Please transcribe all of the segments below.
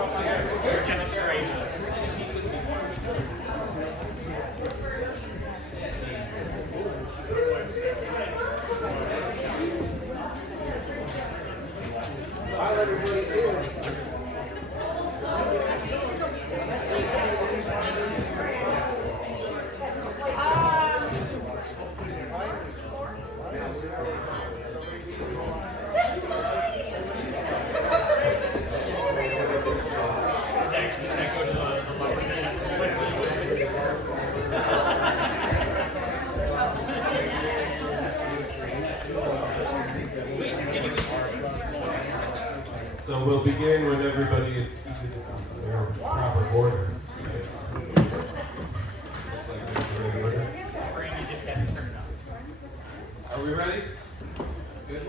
Your demonstration. While everybody's here. So we'll begin when everybody is seated in their proper order. Are we ready? Good.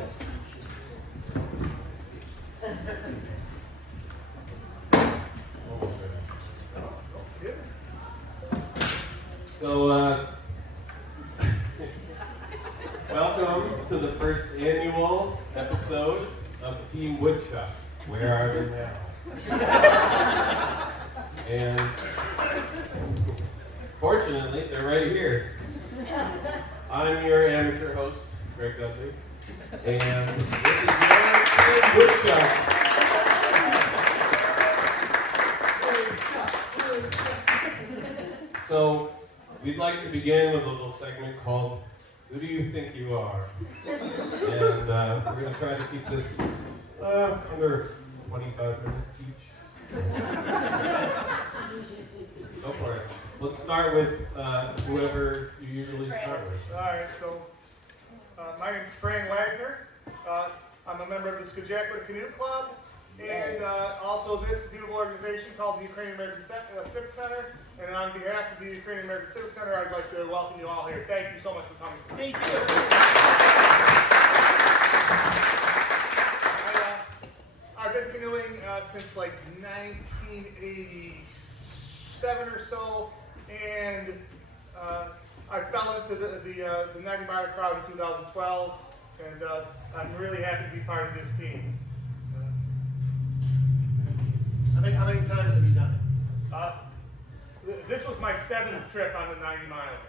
Almost ready. So, welcome to the first annual episode of Team Woodchuck. Where are they now? And fortunately, they're right here. I'm your amateur host, Greg Dudley, and this is your Team Woodchuck. So, we'd like to begin with a little segment called Who Do You Think You Are? And we're going to try to keep this under 25 minutes each. Go for it. Let's start with whoever you usually start with. All right, so my name is Frank Wagner. I'm a member of the Skajackwada Canoe Club, and also this beautiful organization called the Ukrainian American Civic Center. And on behalf of the Ukrainian American Civic Center, I'd like to welcome you all here. Thank you so much for coming. Thank you. I've been canoeing since like 1987 or so, and I fell into the 90 mile crowd in 2012, and I'm really happy to be part of this team. How many times have you done it? This was my 7th trip on the 90 mile.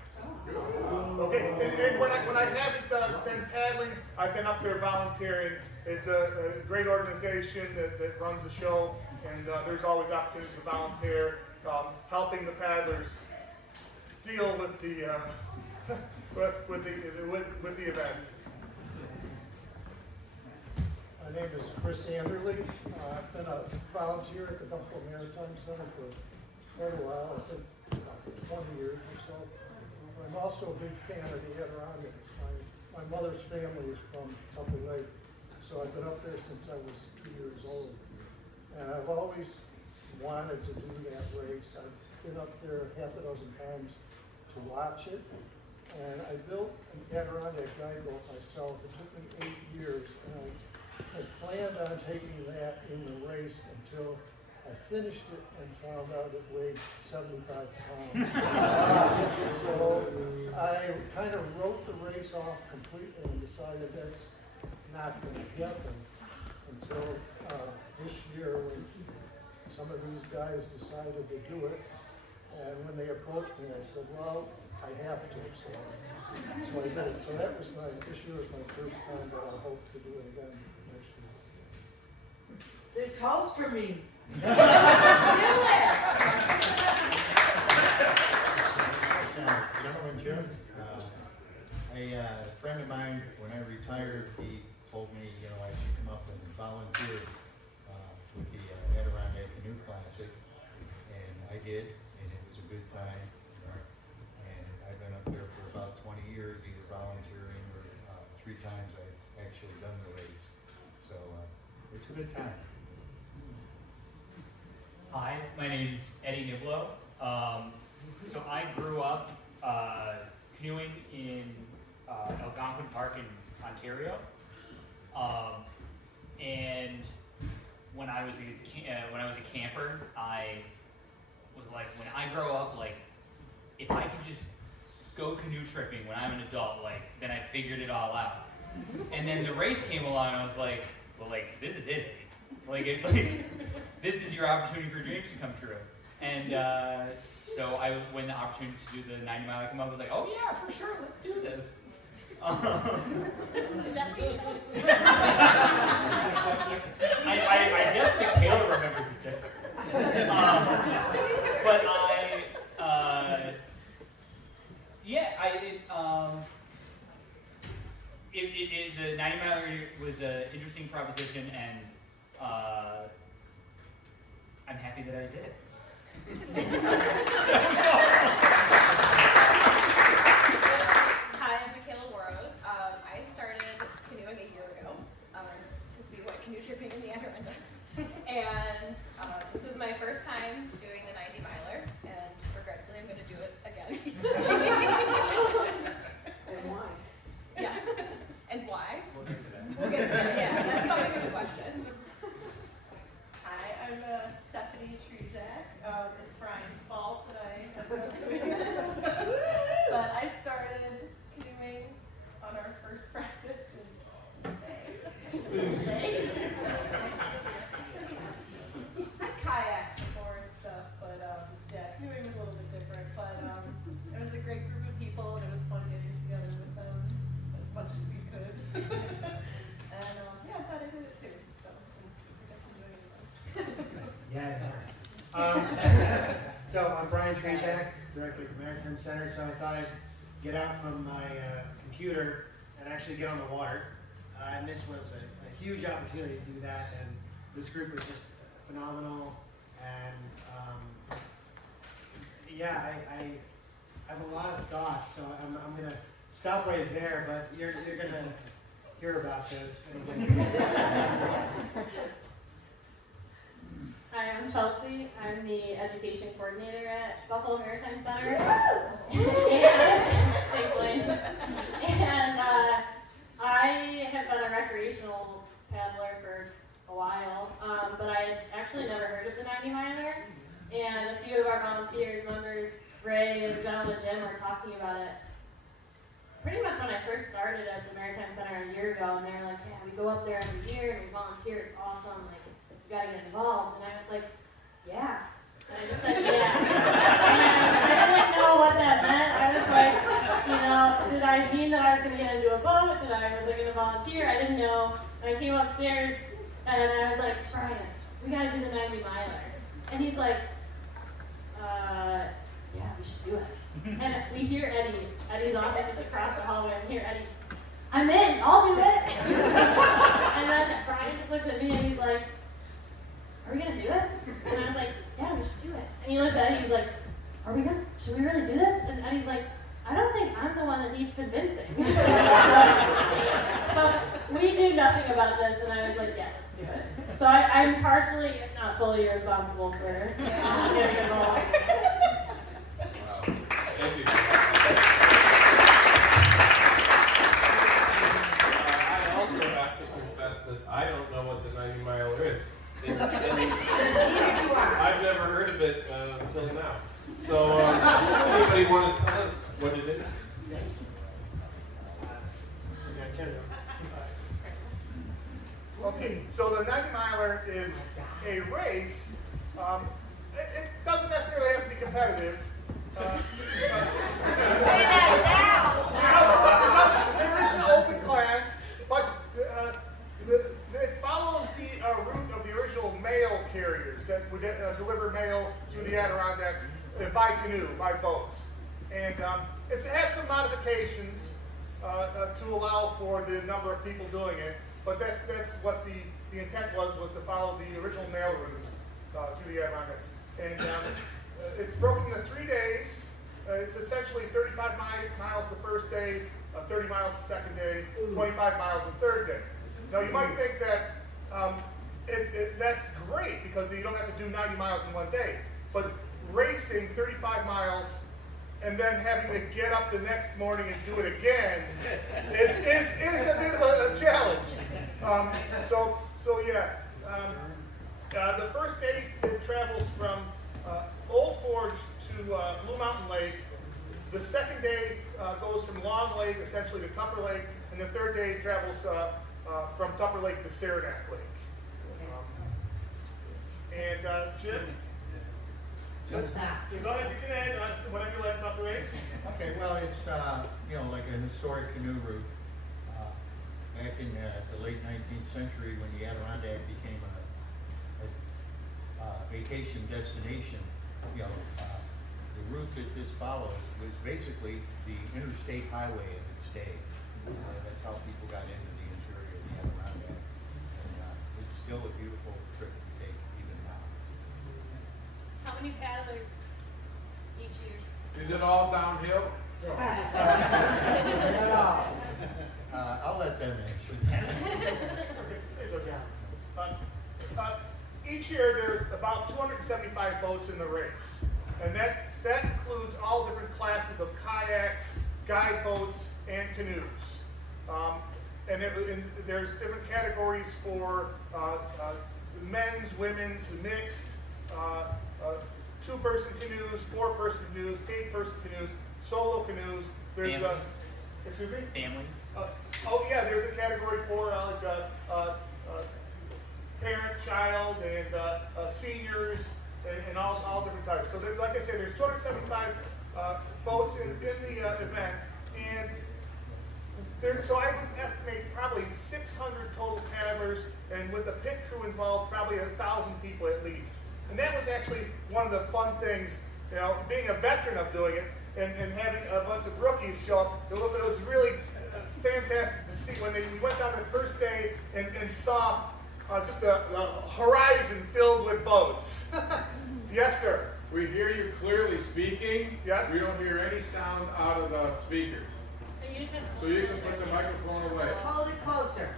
Okay, and when I haven't been paddling, I've been up there volunteering. It's a great organization that runs the show, and there's always opportunities to volunteer, helping the paddlers deal with the with the event. My name is Chris Anderley. I've been a volunteer at the Buffalo Maritime Center for quite a while, I think about 20 years or so. I'm also a big fan of the Adirondacks. My mother's family is from Dudley Lake, so I've been up there since I was 2 years old. And I've always wanted to do that race. I've been up there half a dozen times to watch it. And I built an Adirondack guidebook myself. It took me 8 years, and I planned on taking that in the race until I finished it and found out it weighed 75 pounds. So I kind of wrote the race off completely and decided that's not going to happen until this year when some of these guys decided to do it. And when they approached me, I said, well, I have to. So I did it. So this year was my first time, but I hope to do it again next year. There's hope for me. Do it! Gentleman Jim, a friend of mine, when I retired, he told me, I should come up and volunteer with the Adirondack Canoe Classic, and I did, and it was a good time. And I've been up there for about 20 years, either volunteering or 3 times I've actually done the race. So it's a good time. Hi, my name's Eddie Niblo. So I grew up canoeing in Algonquin Park in Ontario, and when I was a camper, I was like, when I grow up, like, if I could just go canoe tripping when I'm an adult, like, then I figured it all out. And then the race came along, and I was like, well, like, this is it. like this is your opportunity for dreams to come true. And so when the opportunity to do the 90 miler came up, I was like, oh yeah, for sure, let's do this. Is that what you said? I guess Michaela remembers it differently. But the 90 miler was an interesting proposition, and I'm happy that I did it. Hi, I'm Michaela Warrows. I started canoeing a year ago because we went canoe tripping in the Adirondacks. And this was my first time doing the 90 miler, and regrettably I'm going to do it again. And why? Yeah. And why? We'll get to that. We'll get to that. Yeah, that's probably a good question. Hi, I'm Stephanie Trujak. It's Brian's fault that I have been doing this. But I started canoeing on our first practice in May. I kayaked before and stuff, but yeah, canoeing was a little bit different. But it was a great group of people, and it was fun getting together with them as much as we could. And yeah, I'm glad I did it too. So I guess I'm doing it well. Yeah. So I'm Brian Trejak, director of the Maritime Center. So I thought I'd get out from my computer and actually get on the water. And this was a huge opportunity to do that. And this group was just phenomenal. And yeah, I have a lot of thoughts. So I'm gonna stop right there. But you're gonna hear about this. Hi, I'm Chelsea. I'm the education coordinator at Buffalo Maritime Center. Thanks, Lane. And I have been a recreational paddler for a while, but I had actually never heard of the 90 miler. And a few of our volunteers, members, Ray and Gentleman Jim, were talking about it pretty much when I first started at the Maritime Center a year ago. And they were like, yeah, we go up there every year and we volunteer. It's awesome. Like, gotta get involved. And I was like, yeah. And I just said, yeah. And I didn't know what that meant. I was like, did I mean that I was gonna get into a boat? Was I gonna volunteer? I didn't know. And I came upstairs and I was like, Brian, we gotta do the 90 miler. And he's like, yeah, we should do it. And we hear Eddie. Eddie's office is across the hallway. And we hear Eddie, I'm in, I'll do it. And then Brian just looked at me and he's like, are we gonna do it? And I was like, yeah, we should do it. And he looked at Eddie, he's like, should we really do this? And Eddie's like, I don't think I'm the one that needs convincing. So we knew nothing about this, and I was like, yeah, let's do it. So I'm partially, if not fully, responsible for getting involved. Wow. Thank you. I also have to confess that I don't know what the 90 miler is. I've never heard of it until now. So, anybody want to tell us what it is? Yes. Okay, so the 90 miler is a race. It doesn't necessarily have to be competitive. Say that now! Because there is an open class, but it follows the route of the original mail carriers that would deliver mail through the Adirondacks by canoe, by boats. And it has some modifications to allow for the number of people doing it, but that's what the intent was to follow the original mail route through the Adirondacks. And it's broken into 3 days. It's essentially 35 miles the first day, 30 miles the second day, 25 miles the third day. Now you might think that that's great because you don't have to do 90 miles in one day, but racing 35 miles and then having to get up the next morning and do it again is a bit of a challenge. The first day it travels from Old Forge to Blue Mountain Lake. The second day goes from Long Lake essentially to Tupper Lake, and the third day travels from Tupper Lake to Saranac Lake. And Jim? What's that? Go ahead, you can add whatever you like about the race. Okay, well, it's, you know, like an historic canoe route. Back in the late 19th century, when the Adirondack became a vacation destination, you know, the route that this follows was basically the interstate highway of its day. That's how people got into the interior of the Adirondack. And it's still a beautiful trip to take even now. How many paddlers each year? Is it all downhill? I'll let them answer that. Each year there's about 275 boats in the race. And that includes all different classes of kayaks, guide boats, and canoes. And there's different categories for men's, women's, mixed, two-person canoes, four-person canoes, eight-person canoes, solo canoes. There's Families. Excuse me? Families. Oh yeah, there's a category for parent, child, and seniors, and all different types. So like I said, there's 275 boats in the event, and so I would estimate probably 600 total paddlers, and with the pit crew involved, probably 1,000 people at least. And that was actually one of the fun things, you know, being a veteran of doing it, and having a bunch of rookies show up. It was really fantastic to see when we went down the first day and saw just the horizon filled with boats. Yes, sir. We hear you clearly speaking. Yes. We don't hear any sound out of the speakers. You just have to So you can put the microphone away. Hold it closer.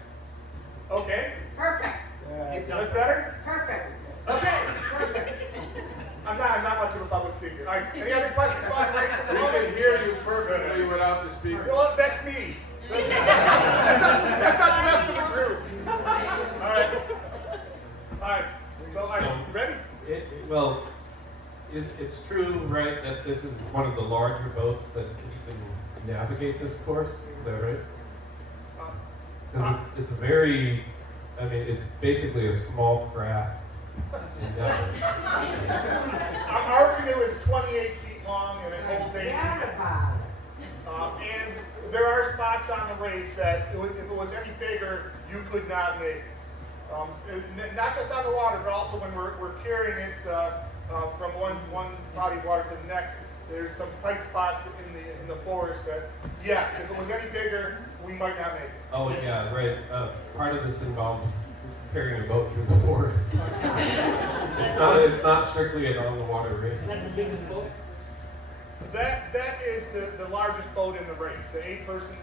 Okay. Perfect. That's better? Perfect. Okay. Perfect. I'm not much of a public speaker. All right. Any other questions about the race at the We moment? can hear you perfectly without the speaker. Well, that's me. That's not the rest of the group. All right. All right. So, are you ready? It's true, right, that this is one of the larger boats that can even navigate this course? Is that right? Because it's a very, I mean, it's basically a small craft endeavor. Our canoe is 28 feet long and it holds 8 people. And there are spots on the race that if it was any bigger, you could not make. Not just on the water, but also when we're carrying it from one body of water to the next. There's some tight spots in the forest that, yes, if it was any bigger, we might not make it. Oh, yeah, right. Part of this involves carrying a boat through the forest. It's not strictly an on-the-water race. Is that the biggest boat? That is the largest boat in the race, the 8-person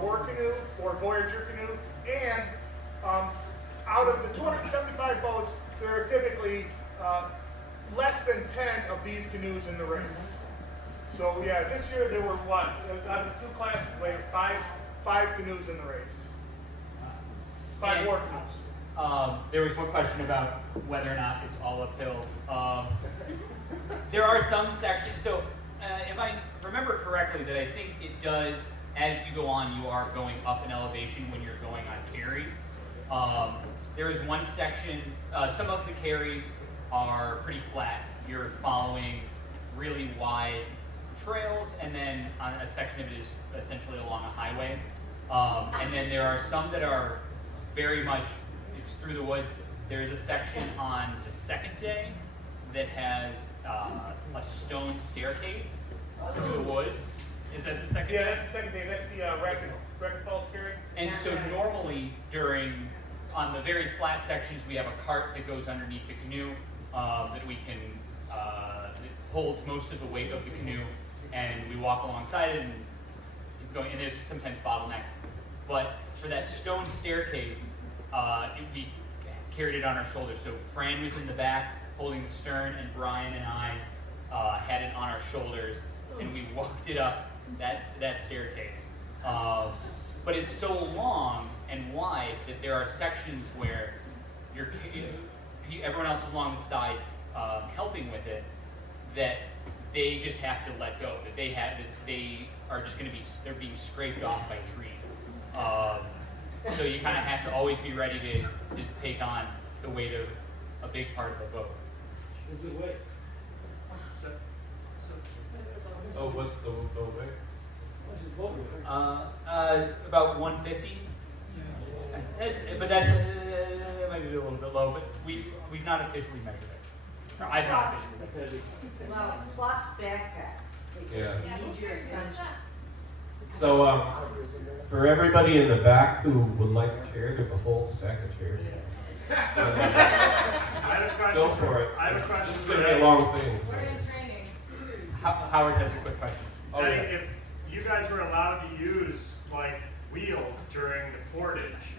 war canoe or Voyager canoe. And out of the 275 boats, there are typically less than 10 of these canoes in the race. So yeah, this year there were what? Out of the two classes later, five canoes in the race. Five And, war canoes. There was one question about whether or not it's all uphill. There are some sections, so if I remember correctly, that I think it does, as you go on, you are going up in elevation when you're going on carries. There is one section, some of the carries are pretty flat. You're following really wide trails, and then on a section of it is essentially along a highway. And then there are some that are very much, it's through the woods. There's a section on the second day that has a stone staircase through the woods. Is that the second Yeah, day? that's the second day. That's the Racket Falls carry. And so normally on the very flat sections, we have a cart that goes underneath the canoe that we can, that holds most of the weight of the canoe, and we walk alongside it and keep going, and there's sometimes bottlenecks. But for that stone staircase, we carried it on our shoulders. So Fran was in the back holding the stern, and Brian and I had it on our shoulders, and we walked it up that staircase. But it's so long and wide that there are sections where everyone else is along the side helping with it, that they just have to let go. That they are just going to they're being scraped off by trees. So you kind of have to always be ready to take on the weight of a big part of the boat. Is it weight? Oh, what's the boat weight? What's his boat weight? About 150. But that's it might be a little bit low, but we've not officially measured it. Or I've not officially measured it. Well, plus backpacks. Yeah. You need your essentials. So, for everybody in the back who would like a chair, there's a whole stack of chairs. I have a question. Go for it. I have a question. It's going to be a long thing. So. We're in training. Howard has a quick question. Oh, yeah. If you guys were allowed to use like wheels during the portage,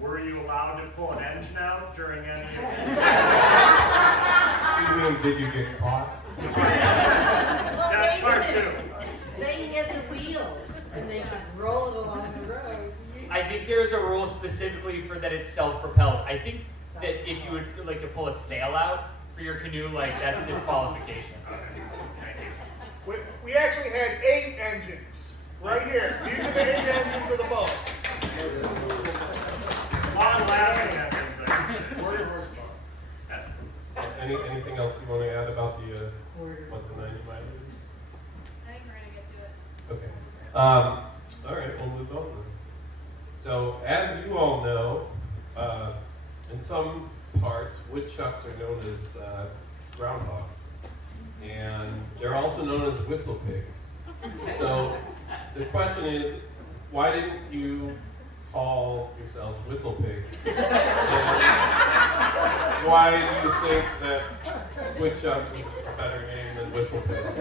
were you allowed to pull an engine out during any of You mean, did you get caught? That's part two. They had the wheels and they could roll it along the road. I think there's a rule specifically for that it's self-propelled. I think that if you would like to pull a sail out for your canoe, like that's a disqualification. We actually had 8 engines right here. These are the 8 engines of the boat. Long lasting engines. 40 horsepower. Anything else you want to add about the what the 90 miler is? I think we're gonna get to it. Okay. All right, we'll move on then. So, as you all know, in some parts, woodchucks are known as groundhogs, and they're also known as whistle pigs. So, the question is, why didn't you call yourselves whistle pigs? And why do you think that woodchucks is a better name than whistle pigs?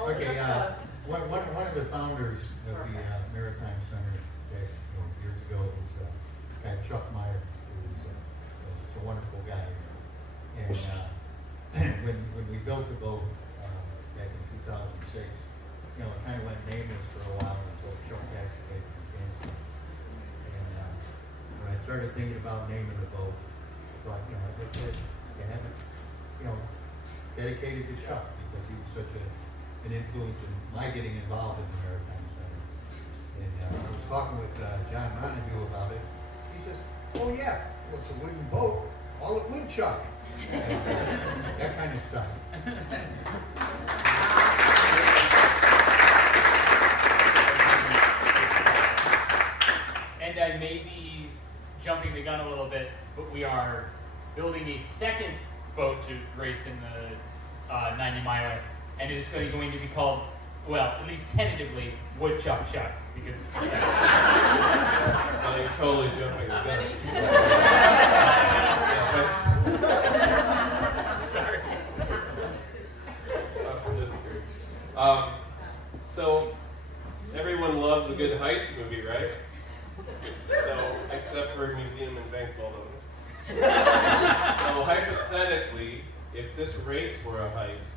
Okay, one of the founders of the Maritime Center years ago was a guy Chuck Meyer, who was just a wonderful guy. And when we built the boat back in 2006, it kind of went nameless for a while until Chuck passed away from cancer. And when I started thinking about naming the boat, I thought, I have it, dedicated to Chuck because he was such an influence in my getting involved in the Maritime Center. And I was talking with John Montague about it. He says, "Oh yeah, well, it's a wooden boat. Call it Woodchuck." That kind of stuff. And I may be jumping the gun a little bit, but we are building a second boat to race in the 90 miler, and it is going to be called, well, at least tentatively, Woodchuck Chuck, because it's the second. Oh, you're totally jumping the gun. Sorry. That's great. So, everyone loves a good heist movie, right? So, except for Museum and Bank Building. So, hypothetically, if this race were a heist,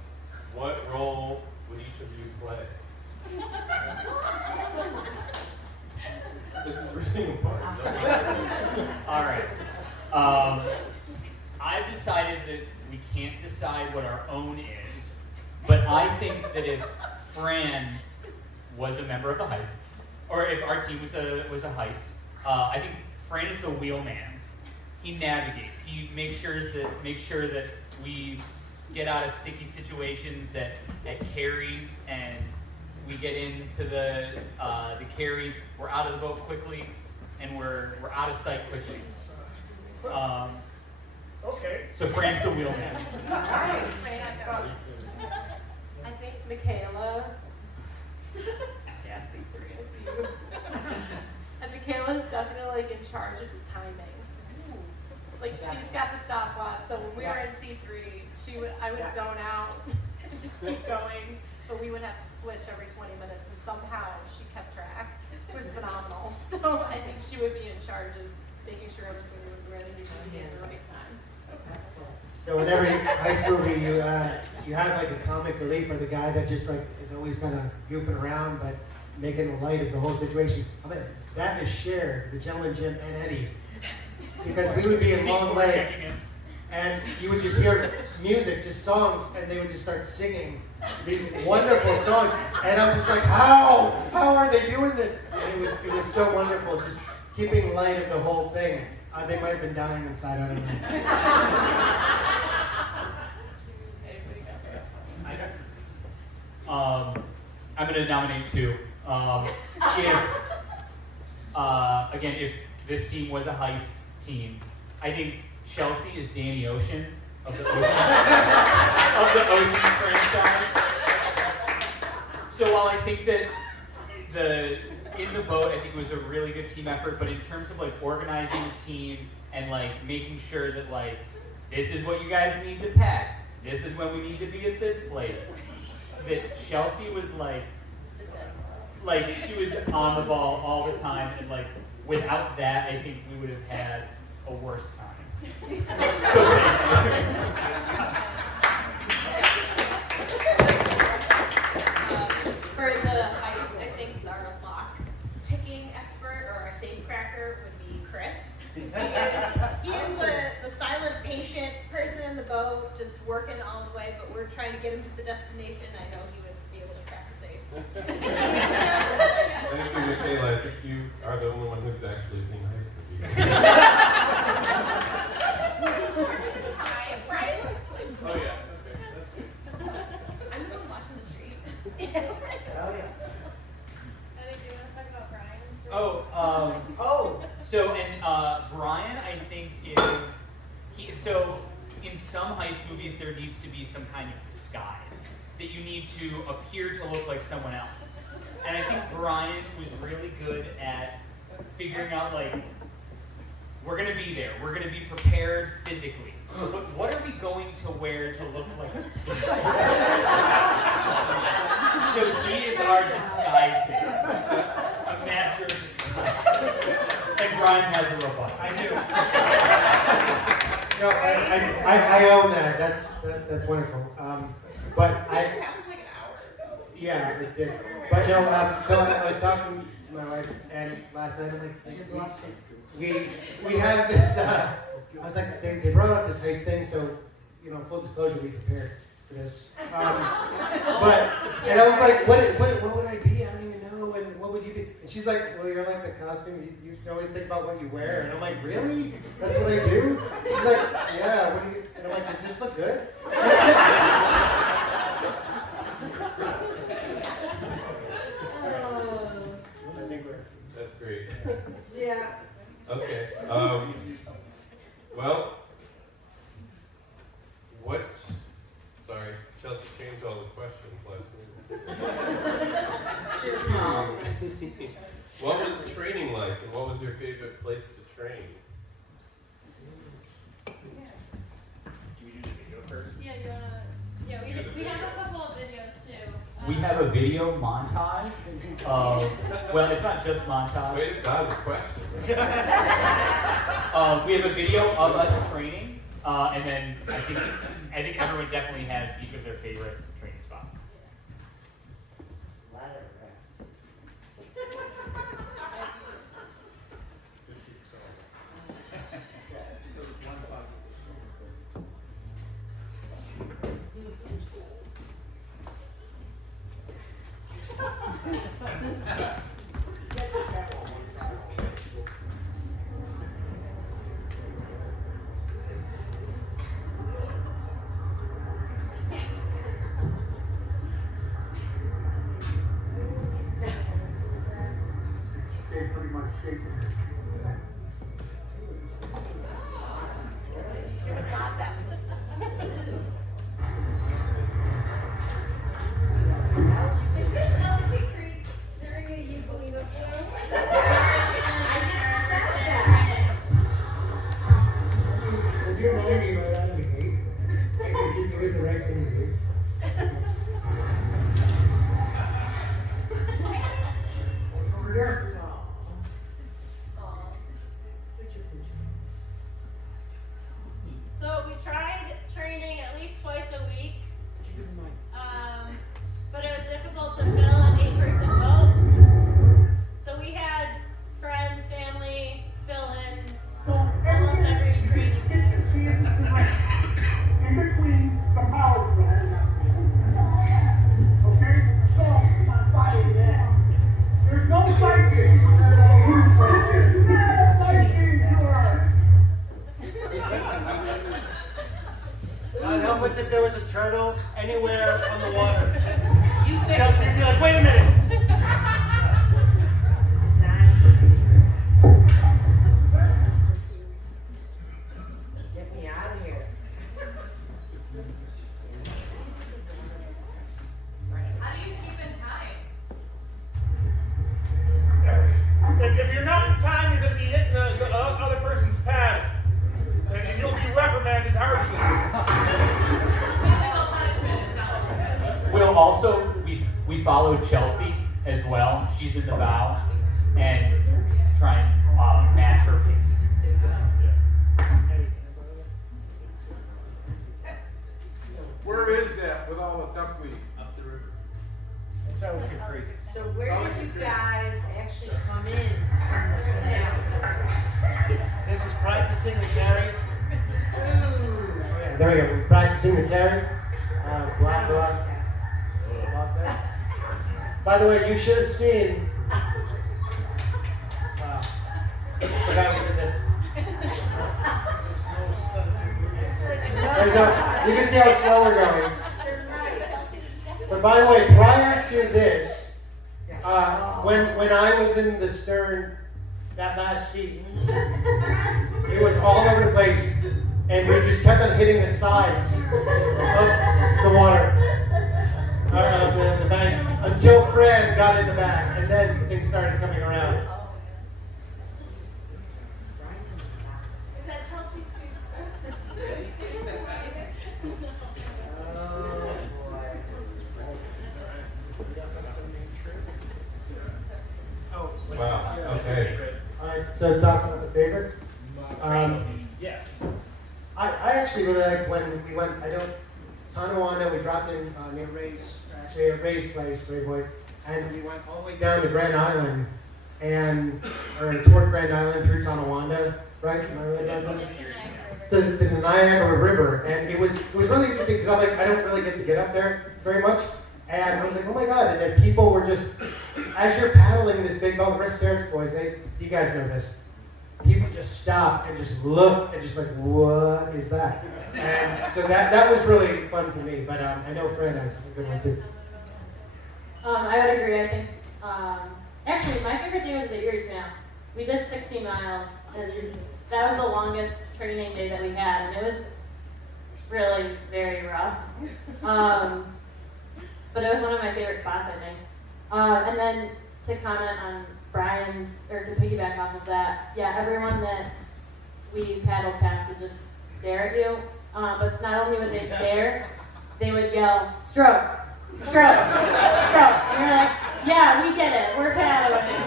what role would each of you play? This is really important. All right. I've decided that we can't decide what our own is, but I think that if Fran was a member of the heist, or if our team was a heist, I think Fran is the wheelman. He navigates. He makes sure that we get out of sticky situations at carries, and we get into the carry. We're out of the boat quickly, and we're out of sight quickly. Okay. So Fran's the wheelman. Alright. I think Michaela. Yeah, C3, I see you. And Michaela's definitely in charge of the timing. Like she's got the stopwatch, so when we were in C3, I would zone out and just keep going, but we would have to switch every 20 minutes, and somehow she kept track. It was phenomenal. So I think she would be in charge of making sure everything was ready to be at the right time. So in every heist movie, you have like a comic relief or the guy that just like is always kind of goofing around but making light of the whole situation. I mean, that is shared, the gentleman Jim and Eddie, because we would be a long way. and you would just hear music, just songs, and they would just start singing these wonderful songs. And I'm just like, how are they doing this? And it was so wonderful, just keeping light of the whole thing. They might have been dying inside, I don't know. I'm going to nominate two. If this team was a heist team, I think Chelsea is Danny Ocean of the Ocean franchise. So while I think that in the boat, I think it was a really good team effort, but in terms of like organizing the team and like making sure that like this is what you guys need to pack, this is when we need to be at this place, that Chelsea was like she was on the ball all the time, and like without that, I think we would have had a worse time. For the heist, I think our lock picking expert or our safecracker would be Chris. He is the silent, patient person in the boat, just working all the way, but we're trying to get him to the destination. I know he would be able to crack the safe. Thank you, Michaela. I think you are the only one who's actually seen heist movies. Right? Oh yeah. I'm the one watching the street. Oh, yeah. Eddie, do you want to talk about Brian's? So Brian, I think so in some heist movies there needs to be some kind of disguise that you need to appear to look like someone else. And I think Brian was really good at figuring out like, we're gonna be there, we're gonna be prepared physically. But what are we going to wear to look like a team? So he is our disguise man, a master of disguise. And Brian has a robot. I do. No, I own that. That's wonderful. But happened like an hour ago. yeah, it did. But no, so I was talking to my wife, and last night I'm like, we have this. I was like, they brought up this heist thing, so full disclosure, we prepared for this. And I was like, what would I be? I don't even know. And what would you be? And she's like, well, you're like the costume. You always think about what you wear. And I'm like, really? That's what I do? She's like, yeah. What do you? And I'm like, does this look good? I think That's great. Yeah. Okay. Well, sorry, Chelsea changed all the questions last week. What was the training like, and what was your favorite place to train? Do we do the video first? Yeah, you wanna? Yeah, we have a couple of videos too. We have a video montage. Well, it's not just montage. Wait, that was a question. We have a video of us training, and then I think everyone definitely has each of their favorite training spots. pretty much shaking. It was not that. Is this Elephant Creek during a You Believe It play? I just said that. If you're annoying me right out of the gate, it was the right thing to do. Over here. Oh, sightseeing. This is not a sightseeing tour. God help us if there was a turtle anywhere on the water. You fix Chelsea it. would be like, wait a minute. Get me out of here. How do you keep in time? If you're not in time, you're going to be hitting the other person's pad. And you'll be reprimanded harshly. Physical punishment is not. We'll also, we follow Chelsea as well. She's in the bow and try and match her pace. Where is that with all the duckweed? Up the river. That's how we get crazy. So where did you guys actually come in on this canal? This was practicing the carry. Ooh. Oh, yeah, there we go. We're practicing the carry. Block. By the way, you should have seen. Forgot we did this. There you go. You can see how slow we're going. But by the way, prior to this, when I was in the stern, that last seat, it was all over the place, and we just kept on hitting the sides of the water, of the bank, until Fran got in the back, and then things started coming around. Is that Chelsea's suit? Wow, okay. All right, so talk about the favorite. Yes. I actually really liked when we went, Tonawanda, we dropped in near Ray's, actually at Ray's place, Rayboy, and we went all the way down to Grand Island, or toward Grand Island through Tonawanda, right? Am I right about that? To the Niagara River, and it was really interesting because I'm like, I don't really get to get up there very much, and I was like, oh my god, and then people were just, as you're paddling this big boat, Rest Terrace boys, you guys know this, people just stop and just look and just like, what is that? And so that was really fun for me, but I know Fran has a good one too. I would agree. I think actually my favorite day was the Erie Canal. We did 16 miles, and that was the longest training day that we had, and it was really very rough. But it was one of my favorite spots, I think. And then to comment on Brian's, or to piggyback off of that, yeah, everyone that we paddled past would just stare at you. But not only would they stare, they would yell, stroke, stroke, stroke. And you're like, yeah, we get it, we're paddling.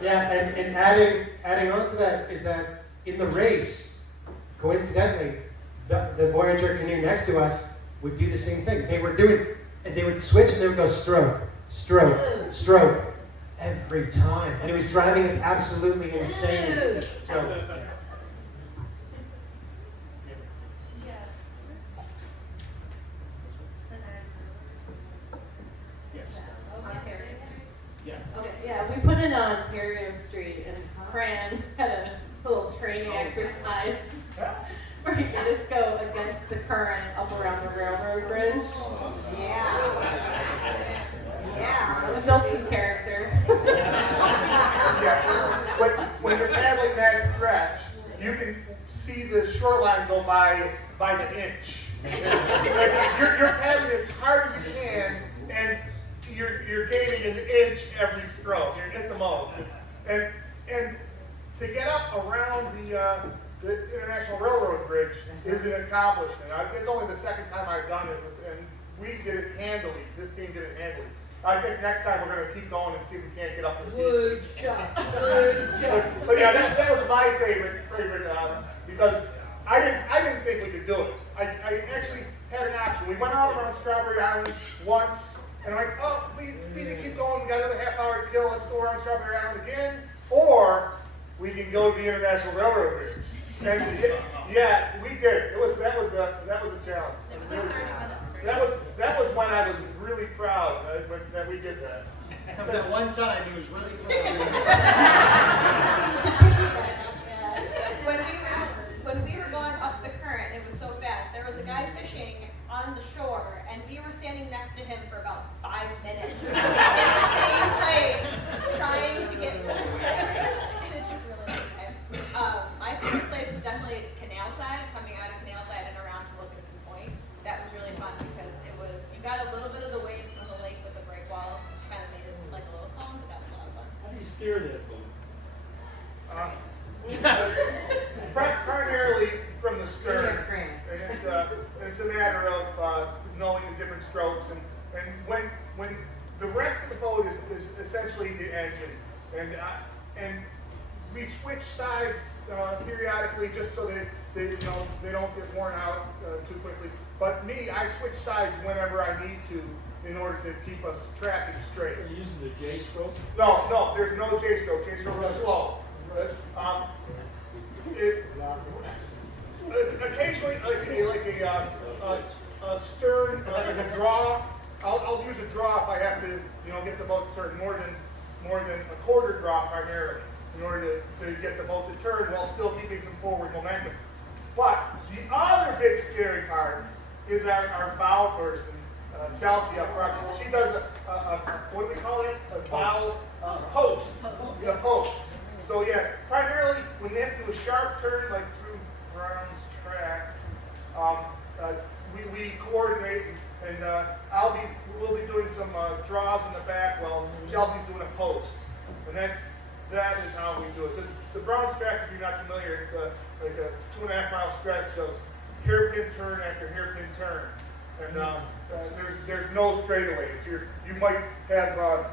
Yeah, and adding on to that is that in the race, coincidentally, the Voyager canoe next to us would do the same thing. They would switch and they would go stroke, stroke, stroke every time. And it was driving us absolutely insane. So, yes. Okay, yeah, we put in on Ontario Street, and Fran had a little training exercise where you just go against the current up around the railroad bridge. Yeah. We built some character. When you're paddling that stretch, you can see the shoreline go by the inch. You're paddling as hard as you can, and you're gaining an inch every stroke. You're at the most. And to get up around the International Railroad Bridge is an accomplishment. It's only the second time I've done it, and we did it handily. This team did it handily. I think next time we're going to keep going and see if we can't get up to the Wood chop. But yeah, that was my favorite because I didn't think we could do it. I actually had an option. We went out around Strawberry Island once, and I'm like, oh, please, we need to keep going. We got another half hour to kill. Let's go around Strawberry Island again, or we can go to the International Railroad Bridge. And yeah, we did. That was a challenge. It was like 30 minutes. That was when I was really proud that we did that. That was that one time he was really cool. When we were going up the current, it was so fast. There was a guy fishing on the shore, and we were standing next to him for about 5 minutes in the same place, trying to get and it took really long time. My favorite place was definitely Canal Side, coming out of Canal Side and around to Wilkinson Point. That was really fun because you got a little bit of the waves from the lake with the break wall, kind of made it like a little calm, but that was a lot of fun. How do you steer that boat? Primarily from the stern. Different. And it's a matter of knowing the different strokes, and when the rest of the boat is essentially the engine, and we switch sides periodically just so that they don't get worn out too quickly. But me, I switch sides whenever I need to in order to keep us tracking straight. Are you using the J stroke? No, there's no J stroke. J stroke is slow. Occasionally, like a stern, like a draw. I'll use a draw if I have to, get the boat to turn more than a quarter draw primarily in order to get the boat to turn while still keeping some forward momentum. But the other big scary part is our bow person, Chelsea up front. She does a what do we call it? A bow post. A post. So yeah, primarily when they have to do a sharp turn like through Brown's Tract, we coordinate, and we'll be doing some draws in the back while Chelsea's doing a post, and that is how we do it. The Brown's Tract, if you're not familiar, it's like a 2.5 mile stretch of hairpin turn after hairpin turn, and there's no straightaways. You might have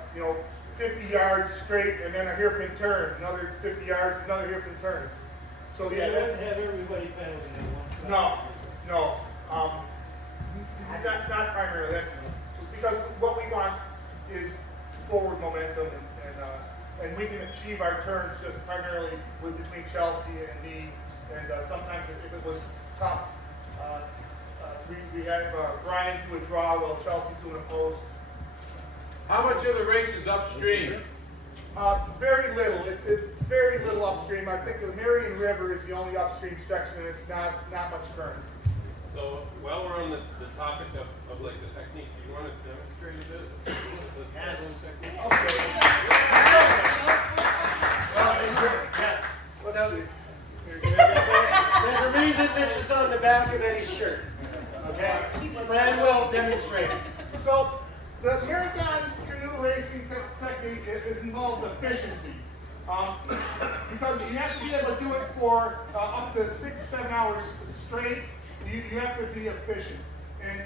50 yards straight and then a hairpin turn, another 50 yards, another hairpin turn. So yeah, It doesn't have everybody paddling at one side. No, not primarily. That's because what we want is forward momentum, and we can achieve our turns just primarily between Chelsea and me. And sometimes if it was tough, we have Brian do a draw while Chelsea's doing a post. How much of the race is upstream? Very little. It's very little upstream. I think the Marion River is the only upstream section, and it's not much current. So while we're on the topic of like the technique, do you want to demonstrate a bit of the paddling technique? Okay. Let's see. There's a reason this is on the back of Eddie's shirt. Okay? Fran will demonstrate. So the Maritime Canoe Racing technique involves efficiency. Because you have to be able to do it for up to 6-7 hours straight. You have to be efficient. And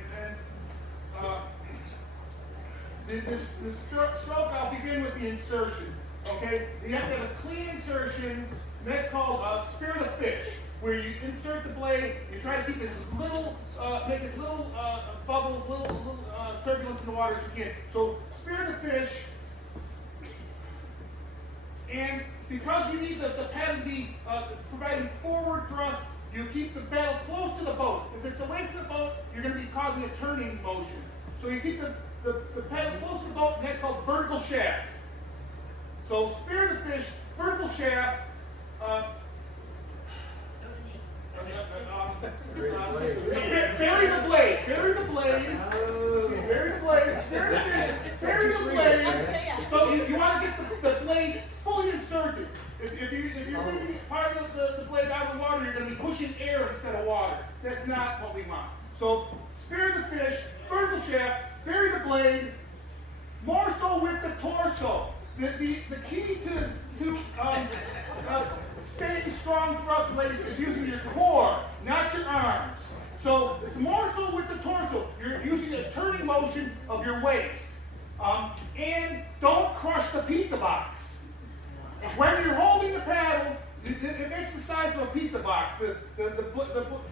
the stroke, I'll begin with the insertion. Okay? You have to have a clean insertion, and that's called spear the fish, where you insert the blade, you try to keep as little, make as little bubbles, little turbulence in the water as you can. So spear the fish, and because you need the paddle to be providing forward thrust, you keep the paddle close to the boat. If it's away from the boat, you're going to be causing a turning motion. So you keep the paddle close to the boat, and that's called vertical shaft. So spear the fish, vertical shaft. Bury the blade. Bury the blade. Bury the blade. Bury the fish. Bury the blade. So you want to get the blade fully inserted. If you're leaving part of the blade out of the water, you're going to be pushing air instead of water. That's not what we want. So spear the fish, vertical shaft, bury the blade, more so with the torso. The key to staying strong throughout the race is using your core, not your arms. So it's more so with the torso. You're using a turning motion of your waist. And don't crush the pizza box. When you're holding the paddle, it makes the size of a pizza box, the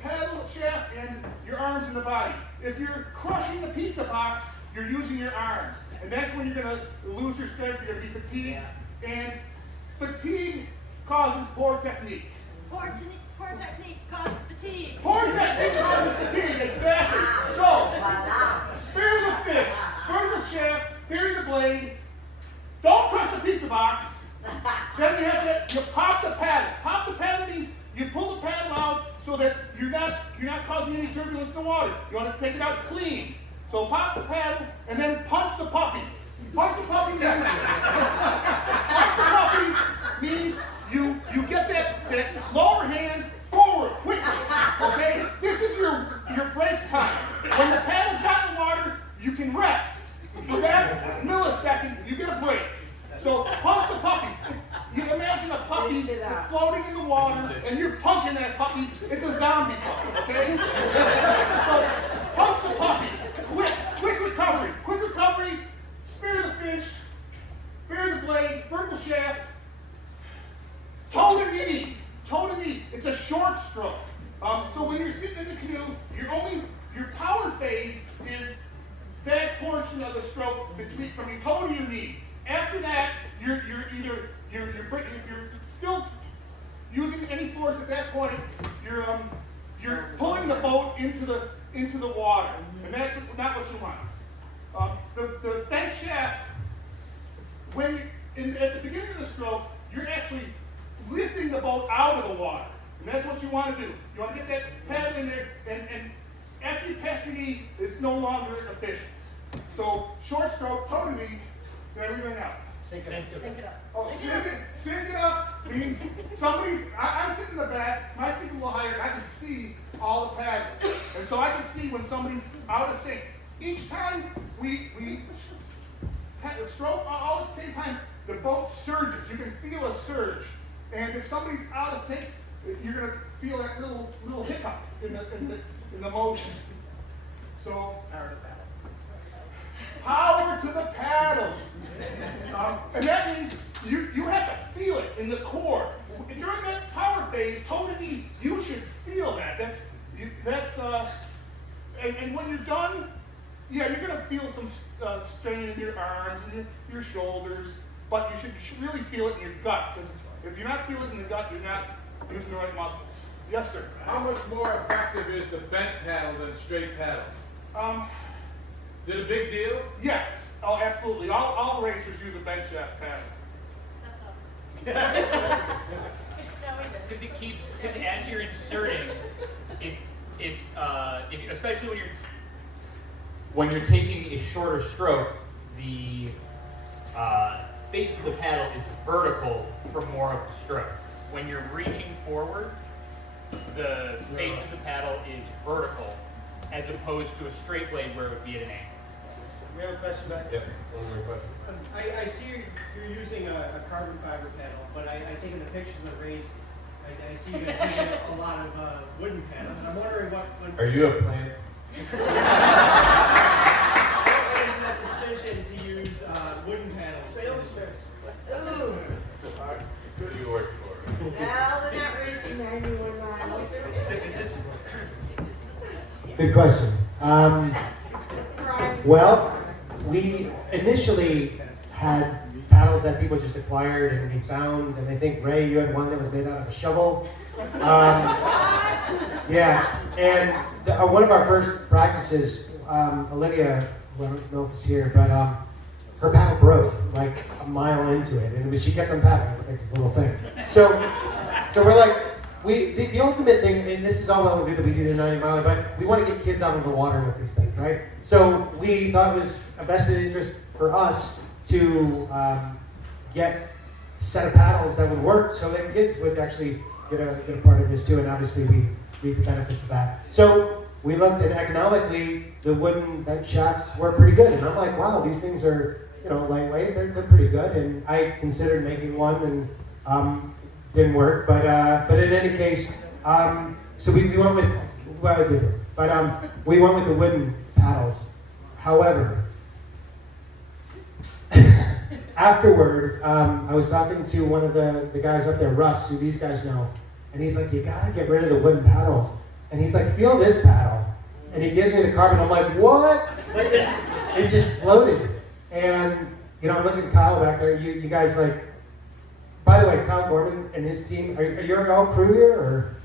paddle shaft and your arms and the body. If you're crushing the pizza box, you're using your arms. And that's when you're going to lose your strength, you're going to be fatigued. And fatigue causes poor technique. Poor technique causes fatigue. Poor technique causes fatigue, exactly. So, spear the fish, vertical shaft, bury the blade, don't crush the pizza box. Then you pop the paddle. Pop the paddle means you pull the paddle out so that you're not causing any turbulence in the water. You want to take it out clean. So pop the paddle and then punch the puppy. Punch the puppy means you get that lower hand forward quickly. Okay? This is your break time. When the paddle's not in the water, you can rest. For that millisecond, you get a break. So punch the puppy. You imagine a puppy floating in the water, and you're punching that puppy. It's a zombie puppy, okay? So punch the puppy. Quick recovery. Quick recovery. Spear the fish. Spear the blade. Vertical shaft. Toe to knee. Toe to knee. It's a short stroke. So when you're sitting in the canoe, your power phase is that portion of the stroke from your toe to your knee. After that, if you're still using any force at that point, you're pulling the boat into the water, and that's not what you want. The bent shaft, at the beginning of the stroke, you're actually lifting the boat out of the water, and that's what you want to do. You want to get that paddle in there, and after you pass your knee, it's no longer efficient. So short stroke, toe to knee. Did I leave anything out? Sync it up. Oh, sync it up means I'm sitting in the back, my seat's a little higher, and I can see all the paddles. And so I can see when somebody's out of sync. Each time we stroke all at the same time, the boat surges. You can feel a surge. And if somebody's out of sync, you're going to feel that little hiccup in the motion. So, power to the paddle. And that means you have to feel it in the core. During that power phase, toe to knee, you should feel that. And when you're done, yeah, you're gonna feel some strain in your arms and your shoulders, but you should really feel it in your gut, because if you're not feeling it in the gut, you're not using the right muscles. Yes, sir. How much more effective is the bent paddle than straight paddle? Is it a big deal? Yes. Oh, absolutely. All racers use a bent shaft paddle. Because as you're inserting, especially when you're taking a shorter stroke, the face of the paddle is vertical for more of the stroke. When you're reaching forward, the face of the paddle is vertical, as opposed to a straight blade where it would be at an angle. We have a question back. Yeah, one more question. I see you're using a carbon fiber paddle, but I think in the pictures of the race, I see you guys using a lot of wooden paddles. I'm wondering what Are you a plant? what is that decision to use wooden paddles? Sales space. Ooh. You work for it. Well, we're not racing 91 miles. Is this? Good question. Well, we initially had paddles that people just acquired and we found, and I think Ray, you had one that was made out of a shovel. Yeah, and one of our first practices, Olivia, I don't know if it's here, but her paddle broke like a mile into it, and she kept on paddling like this little thing. So we're like, the ultimate thing, and this is all well and good that we do the 90 miler, but we want to get kids out of the water with these things, right? So we thought it was a vested interest for us to get a set of paddles that would work so that kids would actually get a part of this too, and obviously we reap the benefits of that. So we looked, and economically, the wooden bent shafts were pretty good, and I'm like, wow, these things are, lightweight, they're pretty good, and I considered making one, and didn't work, but in any case, so we went with, well, it didn't, but we went with the wooden paddles. However, afterward, I was talking to one of the guys up there, Russ, who these guys know, and he's like, you gotta get rid of the wooden paddles. And he's like, feel this paddle. And he gives me the carbon. I'm like, what? Like it just floated. And, I'm looking at Kyle back there. You guys like, by the way, Kyle Gorman and his team, are you all crew here? Or?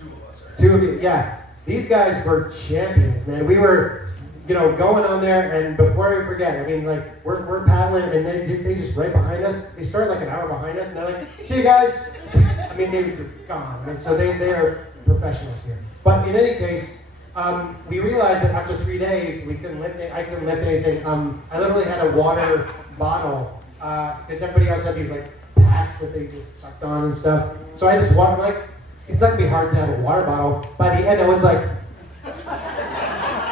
Two of us are. Two of you, yeah. These guys were champions, man. We were going on there, and before I forget, I mean, like, we're paddling, and they just right behind us. They start like an hour behind us, and they're like, see you guys. I mean, they were gone. And so they are professionals here. But in any case, we realized that after 3 days, I couldn't lift anything. I literally had a water bottle, because everybody else had these like packs that they just sucked on and stuff. So I had this water, like, it's not gonna be hard to have a water bottle. By the end, I was like,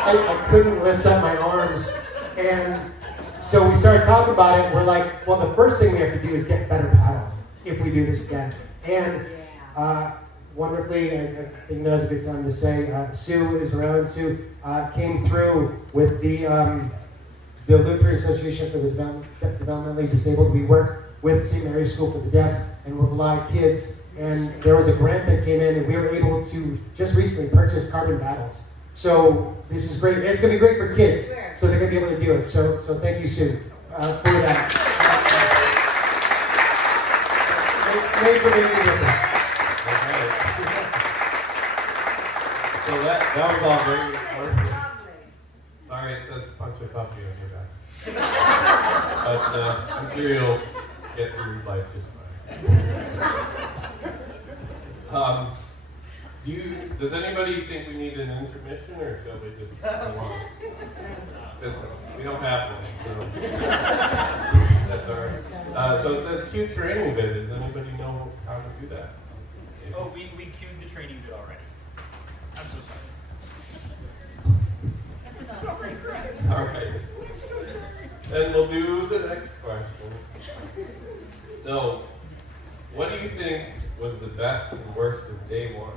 I couldn't lift up my arms. And so we started talking about it. We're like, well, the first thing we have to do is get better paddles if we do this again. And wonderfully, I think now's a good time to say, Sue is around. Sue came through with the Lutheran Association for the Developmentally Disabled. We work with St. Mary's School for the Deaf and with a lot of kids. And there was a grant that came in, and we were able to just recently purchase carbon paddles. So this is great. And it's going to be great for kids, so they're going to be able to do it. So thank you, Sue, for that. Thanks for making it different. So that was all very important. Sorry, it says punch a puppy on your back. But I'm sure you'll get through life just fine. Does anybody think we need an intermission, or shall we just go on? Because we don't have one, so that's all right. So it says cue training bit. Does anybody know how to do that? Oh, we queued the training bit already. I'm so sorry. All right. Then we'll do the next question. So, what do you think was the best and worst of day one?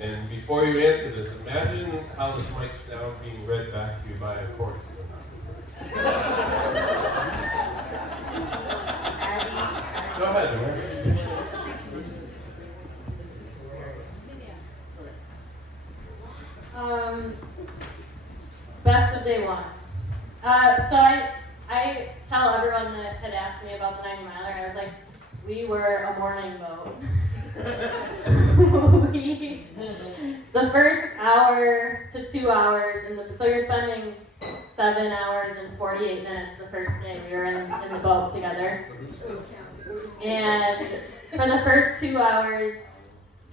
And before you answer this, imagine how this might sound being read back to you by a court stenographer. Go ahead, Amanda. Best of day one. So I tell everyone that had asked me about the 90 miler, I was like, we were a morning boat. The first hour to 2 hours, so you're spending 7 hours and 48 minutes the first day we were in the boat together. And for the first 2 hours,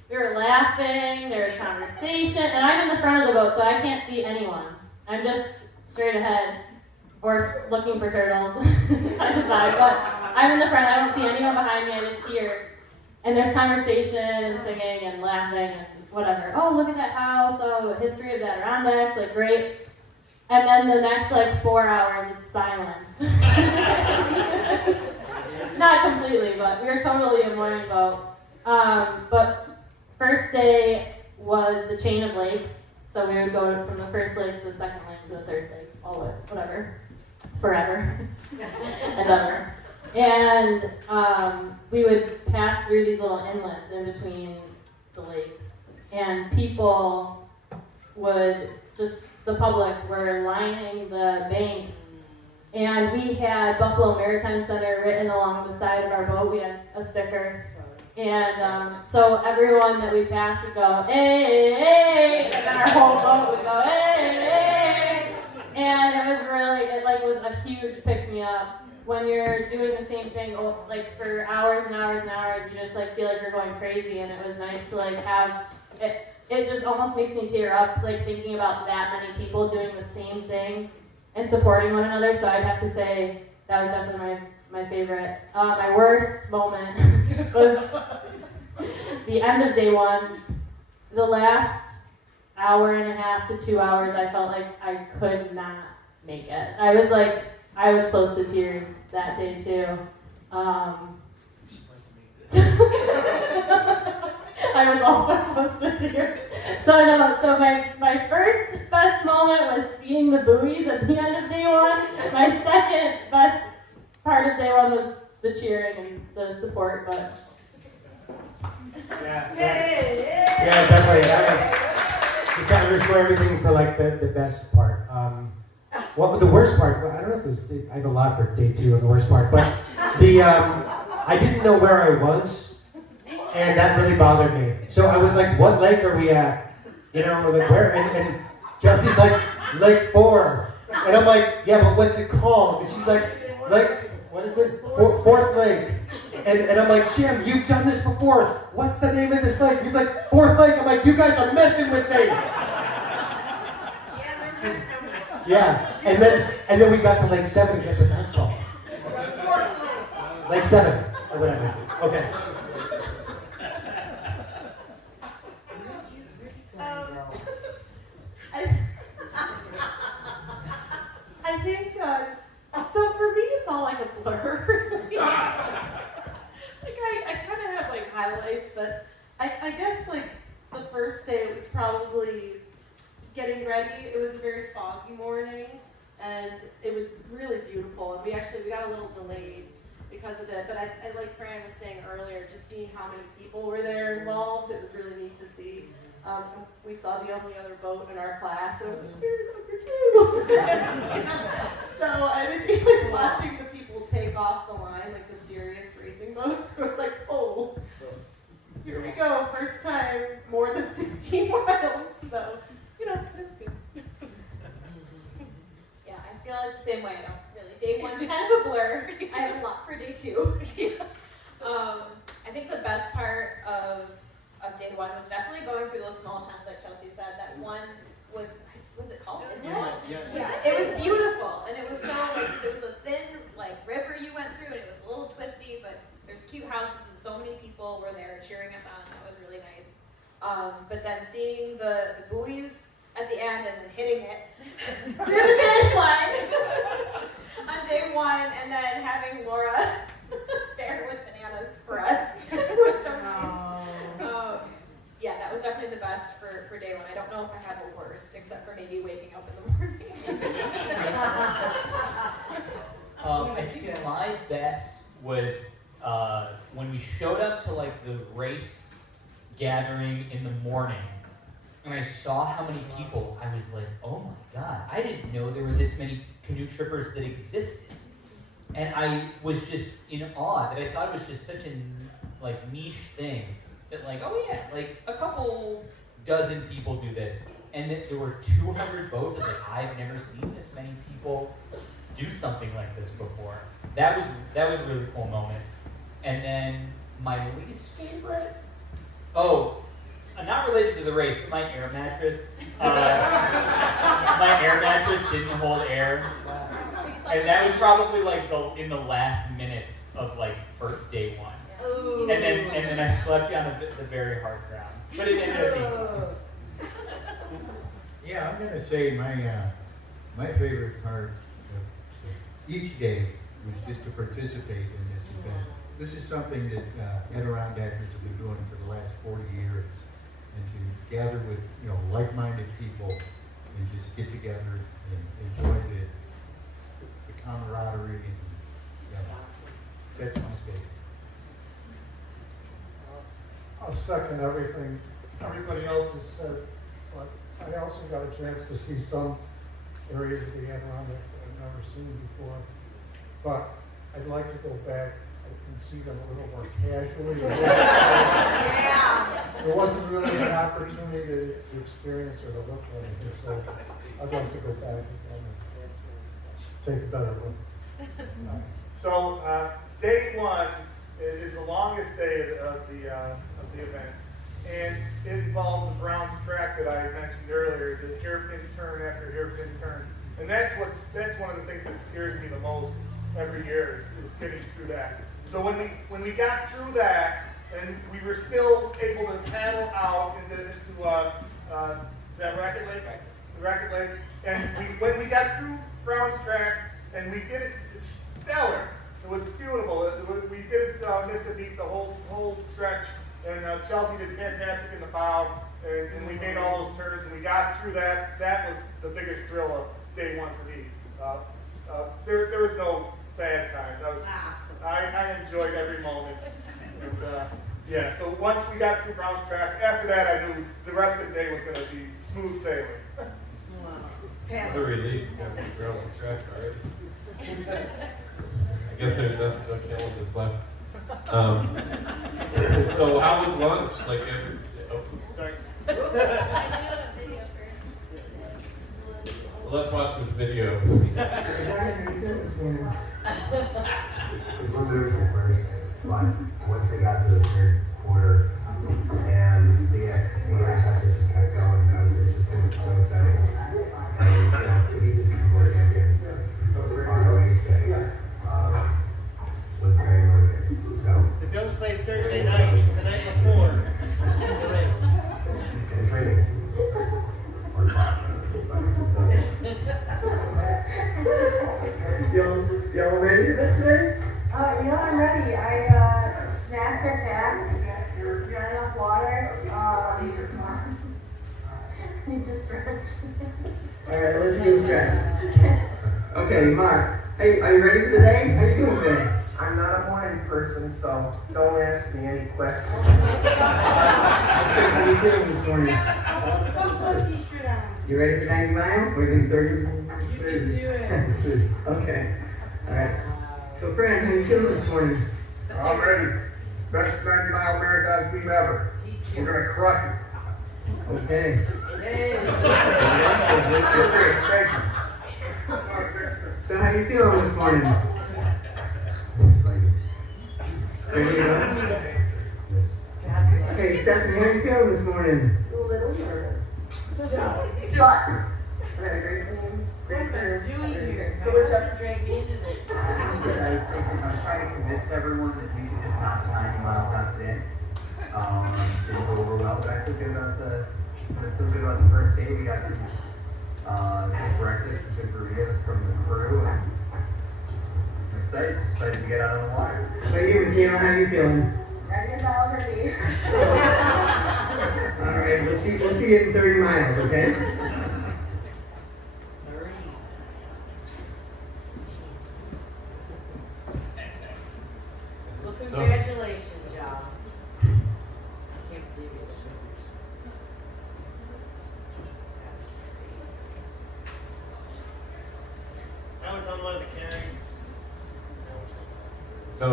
we were laughing, there was conversation, and I'm in the front of the boat, so I can't see anyone. I'm just straight ahead, or looking for turtles. I decide, but I'm in the front, I don't see anyone behind me, I just hear. And there's conversation and singing and laughing and whatever. Oh, look at that house, oh, history of the Adirondacks, like great. And then the next 4 hours, it's silence. Not completely, but we were totally a morning boat. But first day was the chain of lakes. So we would go from the first lake to the second lake to the third lake, all the way, whatever, forever and ever. And we would pass through these little inlets in between the lakes. And people would the public were lining the banks. And we had Buffalo Maritime Center written along the side of our boat. We had a sticker. And so everyone that we passed would go, hey, hey, and then our whole boat would go, hey, hey. And it was really, it was a huge pick-me-up. When you're doing the same thing, for hours and hours and hours, you just feel like you're going crazy, and it was nice to have it. It just almost makes me tear up, thinking about that many people doing the same thing and supporting one another. So I'd have to say that was definitely my favorite. My worst moment was the end of day one. The last hour and a half to 2 hours, I felt like I could not make it. I was close to tears that day too. I was also close to tears. So my first best moment was seeing the buoys at the end of day one. My second best part of day one was the cheering and the support, but yeah, definitely. Just to underscore everything for the best part. Well, the worst part, I don't know if it was, I have a lot for day two on the worst part, but I didn't know where I was, and that really bothered me. So I was like, what lake are we at? Where? And Jesse's like, Lake 4. And I'm like, yeah, but what's it called? And she's like, what is it? Fourth Lake. And I'm like, Jim, you've done this before. What's the name of this lake? He's like, Fourth Lake. I'm like, you guys are messing with me. Yeah, and then we got to Lake 7. Guess what that's called? Lake 7, or whatever. Okay. I think, so for me, it's all like a blur. I kind of have like highlights, but I guess like the first day it was probably getting ready. It was a very foggy morning, and it was really beautiful. And we got a little delayed because of it. But I like Fran was saying earlier, just seeing how many people were there involved, it was really neat to see. We saw the only other boat in our class, and I was like, "You're number 2." So I think like watching the people take off the line, like the serious racing boats, I was like, "Oh, here we go, first time more than 16 miles." So, it was good. Yeah, I feel like the same way. I don't really. Day one's kind of a blur. I have a lot for day 2. I think the best part of day 1 was definitely going through those small towns that Chelsea said. That one was it called? Yeah, it was beautiful, and it was so it was a thin river you went through, and it was a little twisty, but there's cute houses, and so many people were there cheering us on. That was really nice. But then seeing the buoys at the end and then hitting it through the finish line on day 1, and then having Laura there with bananas for us was so nice. Yeah, that was definitely the best for day 1. I don't know if I had the worst, except for maybe waking up in the morning. I think my best was when we showed up to the race gathering in the morning, and I saw how many people. I was like, oh my god, I didn't know there were this many canoe trippers that existed, and I was just in awe that I thought it was just such a niche thing that oh yeah, a couple dozen people do this, and that there were 200 boats. I was like, I've never seen this many people do something like this before. That was a really cool moment. And then my least favorite, not related to the race, but my air mattress. My air mattress didn't hold air, and that was probably in the last minutes of for day 1. Ooh. And then I slept on the very hard ground, but it ended up being fun. Yeah, I'm gonna say my favorite part of each day was just to participate in this event. This is something that Adirondackers have been doing for the last 40 years, and to gather with like-minded people and just get together and enjoy the camaraderie. And, that's my favorite. I'll second everything everybody else has said, but I also got a chance to see some areas of the Adirondacks that I've never seen before. But I'd like to go back and see them a little more casually. There wasn't really an opportunity to experience or to look at anything, so I'd like to go back and take a better look. So day 1 is the longest day of the event, and it involves the Browns track that I mentioned earlier, the hairpin turn after hairpin turn, and that's one of the things that scares me the most every year is getting through that. So when we got through that, and we were still able to paddle out into is that Racket Lake? Racket Lake, and when we got through Browns track and we did it, it's stellar. It was beautiful. We didn't miss a beat the whole stretch, and Chelsea did fantastic in the bow, and we made all those turns, and we got through that. That was the biggest thrill of day 1 for me. There was no bad times. I enjoyed every moment. And, so once we got through Brown's track, after that I knew the rest of the day was going to be smooth sailing. What a relief to have the Brown's track already. I guess there's no challenges left. So how was lunch? Sorry. Well, let's watch this video. It was one nervous at first, but once they got to the third quarter and the interceptions kept going, it was just so exciting. And to beat the Super Bowl champions on a race day was very motivating. So The Bills played Thursday night, the night before the race. it's raining. Or it's hot. Y'all ready for this today? I'm ready. Snacks are packed. Got enough water. Need to stretch. Alright, let's get started. Okay, Mark. Hey, are you ready for the day? How you doing today? I'm not a morning person, so don't ask me any questions. Chris, how you feeling this morning? T-shirt on. You ready for 90 miles? Or these 30? Okay. Alright. So, Fran, how you feeling this morning? I'm ready. Best 90-mile marathon team ever. We're gonna crush it. Okay. Thank you. So, how you feeling this morning? Ready to go? Okay, Stephanie, how you feeling this morning? A little nervous. But we had a great team. Great players. Coach up to drag me into this. I was trying to convince everyone that we could just knock 90 miles out today. Didn't go over well, but I feel good about the first day. We got some good breakfast and some burritos from the crew, and I'm excited to get out on the water. What are you, Michaela? How you feeling? Ready as I'll ever be. All right, we'll see you in 30 miles, okay? Well, congratulations, y'all. Can't believe it. I was on one of the carries. So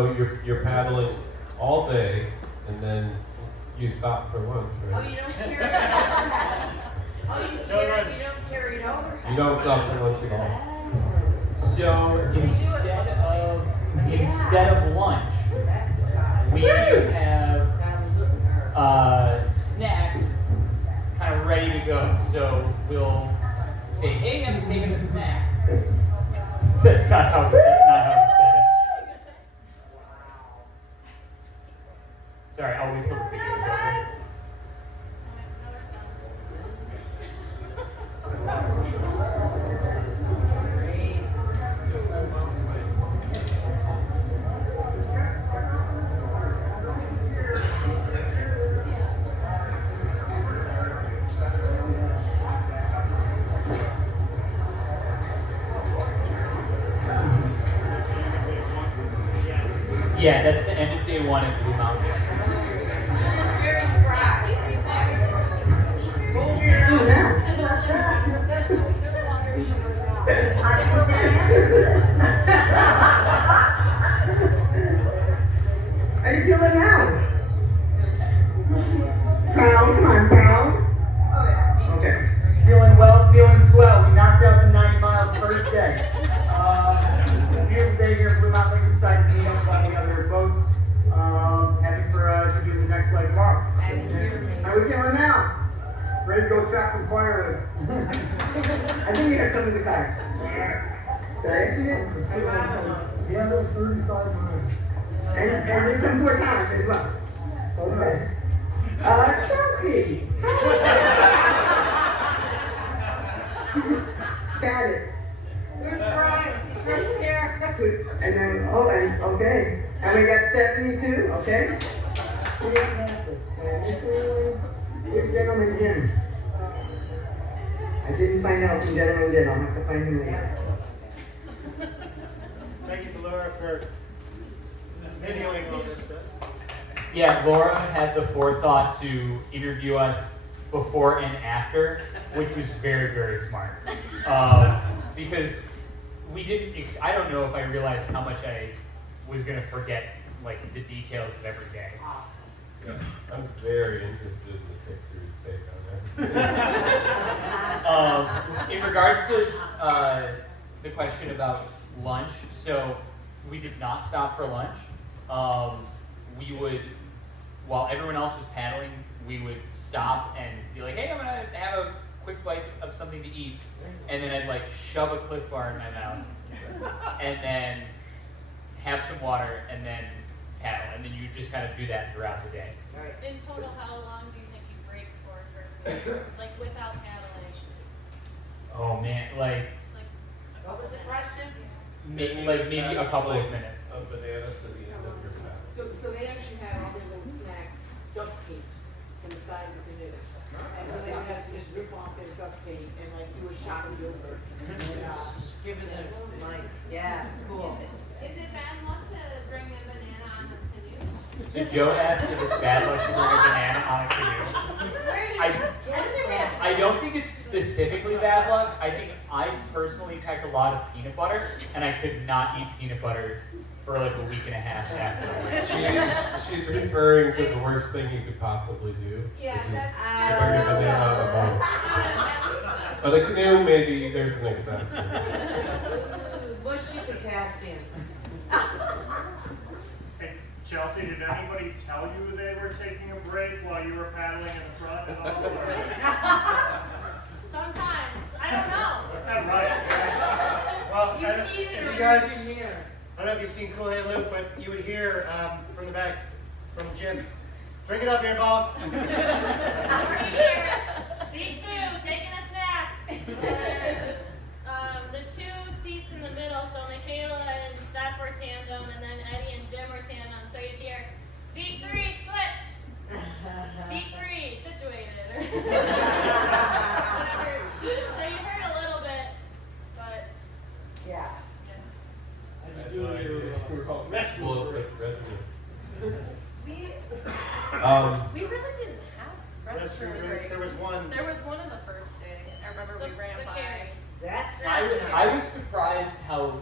you're paddling all day, and then you stop for lunch, Oh, right? you don't carry it over? Oh, you don't carry it over? You don't stop for lunch at all. So instead of lunch, we have snacks kind of ready to go. So we'll say, "Hey, I'm taking a snack." That's not how we said it. Sorry, I'll wait till the video's over. Yeah, that's the end of day one at Blue Mountain. Very spry. How you feeling now? Proud? Come on, proud? Okay. Feeling well, feeling swell. We knocked out the 90 miles first day. Beautiful day here in Blue Mountain. Excited to meet up with all the other boats. Happy for to do the next leg tomorrow. How we feeling now? Ready to go check some fire I think we have some in the car. Did I ask you this? Yeah, they're 35 miles. And there's some more times as well. Okay. Chelsea. Got it. Where's Brian? He's right there. And then, okay. And we got Stephanie too, okay? Where's Gentleman Jim? I didn't find out from Gentleman Jim. I'll have to find him later. Thank you to Laura for videoing all this stuff. Yeah, Laura had the forethought to interview us before and after, which was very, very smart. Because we didn't, I don't know if I realized how much I was going to forget, like, the details of every day. I'm very interested in the pictures take on that. In regards to the question about lunch, so we did not stop for lunch. We would, while everyone else was paddling, we would stop and be like, hey, I'm gonna have a quick bite of something to eat. And then I'd like shove a Cliff Bar in my mouth and then have some water and then paddle. And then you just kind of do that throughout the day. In total, how long do you think you break for food? Like without paddling? Oh man, like What was the question? maybe a couple of minutes. A banana to the end of your fast. So they actually had all their little snacks duct taped to the side of the canoe. And so they would have to just rip off their duct tape and like do a shot of yogurt. And give it a like, Yeah, cool. Is it bad luck to bring a banana on a canoe? So Joe asked if it's bad luck to bring a banana on a canoe. I don't think it's specifically bad luck. I think I personally packed a lot of peanut butter, and I could not eat peanut butter for like a week and a half afterwards. She's referring to the worst thing you could possibly do. Yeah, which is that's bring a banana on a boat. But a canoe, maybe there's an exception. Mushy potassium. Hey, Chelsea, did anybody tell you they were taking a break while you were paddling in the front at all? Sometimes. I don't know. Right. Well, if you guys, I don't know if you've seen Cool Hand Luke, but you would hear from the back, from Jim, drink it up here, boss. Seat 2, taking a snack. The 2 seats in the middle, so Michaela and Steph were tandem, and then Eddie and Jim were tandem. So you'd hear, seat 3, switch. Seat 3, situated. Whatever. So you heard a little bit, but Yeah. We really didn't have restroom breaks. There was one. There was one on the first day. I remember we ran by. That's I was surprised how,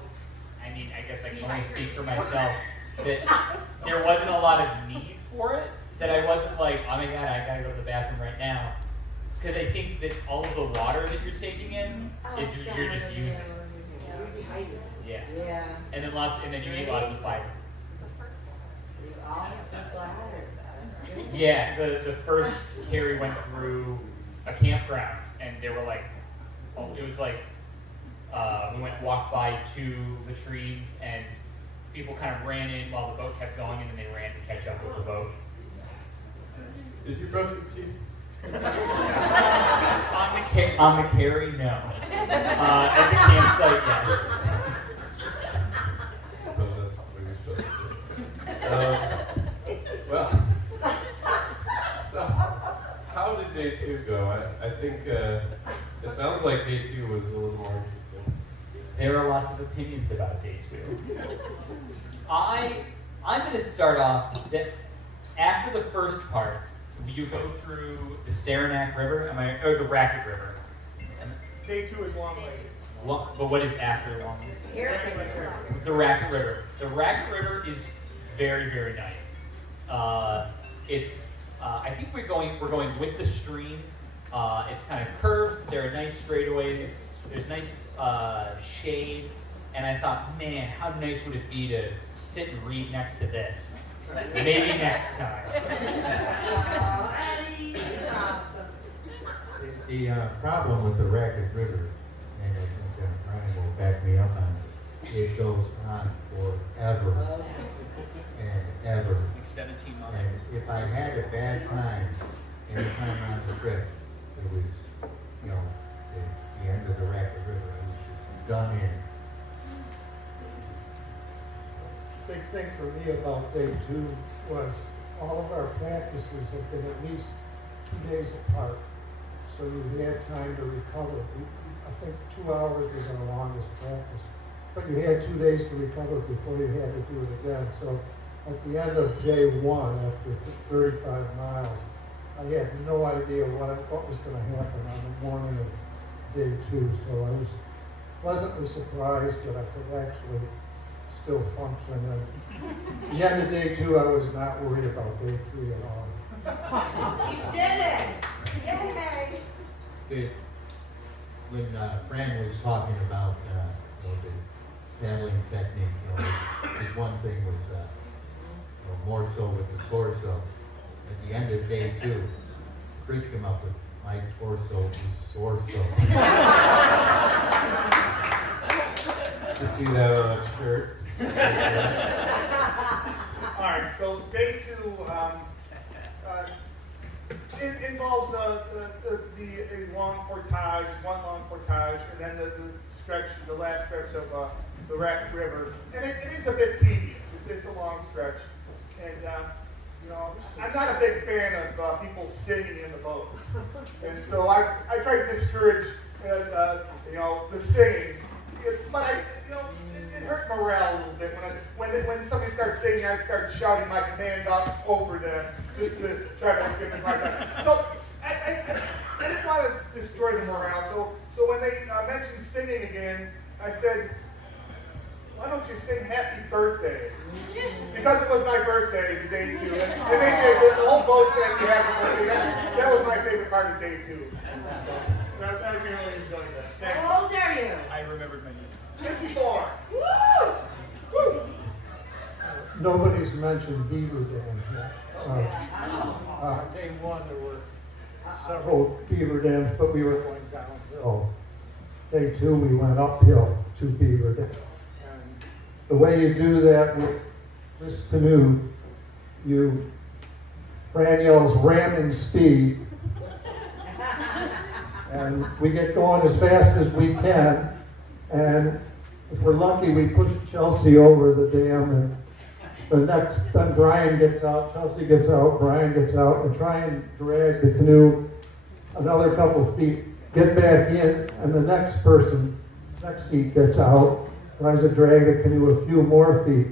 I mean, I guess I can only speak for myself, that there wasn't a lot of need for it, that I wasn't like, oh my god, I gotta go to the bathroom right now. Because I think that all of the water that you're taking in, you're just using. Yeah. Yeah. And then you eat lots of fiber. You all have splatters. Yeah, the first carry went through a campground, and they were like, it was like, we walked by 2 latrines, and people kind of ran in while the boat kept going, and then they ran to catch up with the boat. Did you brush your teeth? On the carry, no. At the campsite, yes. Well, that's what you're supposed to do. Well, so how did day 2 go? I think it sounds like day 2 was a little more interesting. There are lots of opinions about day 2. I'm going to start off that after the first part, you go through the Saranac River, or the Racket River. Day 2 is Long Lake. But what is after Long Lake? The Racket River. The Racket River is very, very nice. It's I think we're going with the stream. It's kind of curved. There are nice straightaways. There's nice shade. And I thought, man, how nice would it be to sit and read next to this? Maybe next time. Oh, Eddie, you're awesome. The problem with the Racket River, and I think Brian will back me up on this, it goes on forever and ever. Like 17 miles. And if I had a bad time anytime on the trip, it was, the end of the Racket River. I was just done in. Big thing for me about day 2 was all of our practices have been at least 2 days apart. So you had time to recover. I think 2 hours was our longest practice. But you had 2 days to recover before you had to do it again. So at the end of day 1, after 35 miles, I had no idea what was going to happen on the morning of day 2. So I was pleasantly surprised that I could actually still functioning. At the end of day 2, I was not worried about day 3 at all. You did it! Yay, Mary! When Fran was talking about the paddling technique, his one thing was more so with the torso. At the end of day 2, Chris came up with my torso is sore-so. Let's see that on a shirt. All right, so day 2 it involves a long portage, one long portage, and then the last stretch of the Rack River, and it is a bit tedious. It's a long stretch, and I'm not a big fan of people singing in the boat, and so I try to discourage the singing, but it hurt morale a little bit when somebody starts singing. I'd start shouting my commands out over them just to try to give them like that. So I didn't want to destroy the morale. So when they mentioned singing again, I said, why don't you sing Happy Birthday? Because it was my birthday, the day 2. And they did, the whole boat sang Happy Birthday. That was my favorite part of day 2. So I really enjoyed that. Thanks. How old are you? I remembered my name. 54. Woo! Nobody's mentioned Beaver Dam yet. Day 1, there were several beaver dams, but we were going downhill. Day 2, we went uphill to beaver dams. And the way you do that with this canoe, Fran yells ramming speed, and we get going as fast as we can, and if we're lucky, we push Chelsea over the dam, and then Brian gets out, Chelsea gets out, Brian gets out, and try and drag the canoe another couple feet, get back in, and the next seat gets out, tries to drag the canoe a few more feet.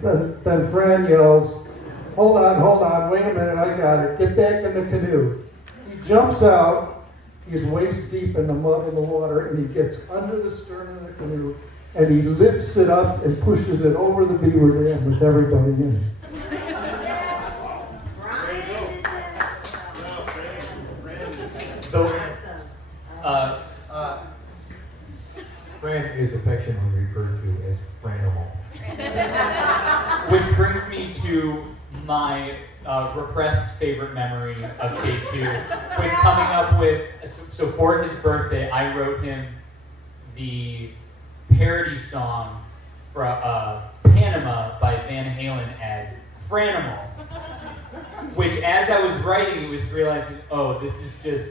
Then Fran yells, hold on, wait a minute, I got it, get back in the canoe. He jumps out, he's waist deep in the mud in the water, and he gets under the stern of the canoe, and he lifts it up and pushes it over the beaver dam with everybody in it. Fran is affectionately referred to as Franimal. Which brings me to my repressed favorite memory of day 2, was coming up with, so for his birthday, I wrote him the parody song from Panama by Van Halen as Franimal, which as I was writing, it was realizing, oh, this is just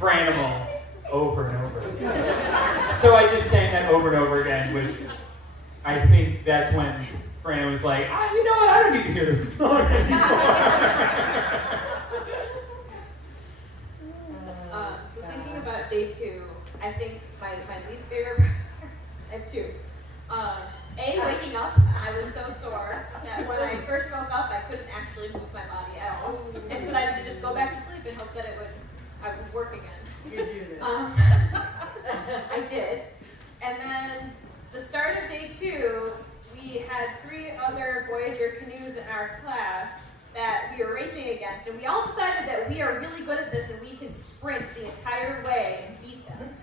Franimal over and over again. So I just sang that over and over again, which I think that's when Fran was like, you know what, I don't need to hear this song anymore. So thinking about day 2, I think my least favorite part, I have 2. Waking up, I was so sore that when I first woke up, I couldn't actually move my body at all, and decided to just go back to sleep and hope that I would work again. You do this. I did. And then the start of day 2, we had 3 other Voyager canoes in our class that we were racing against, and we all decided that we are really good at this and we can sprint the entire way and beat them.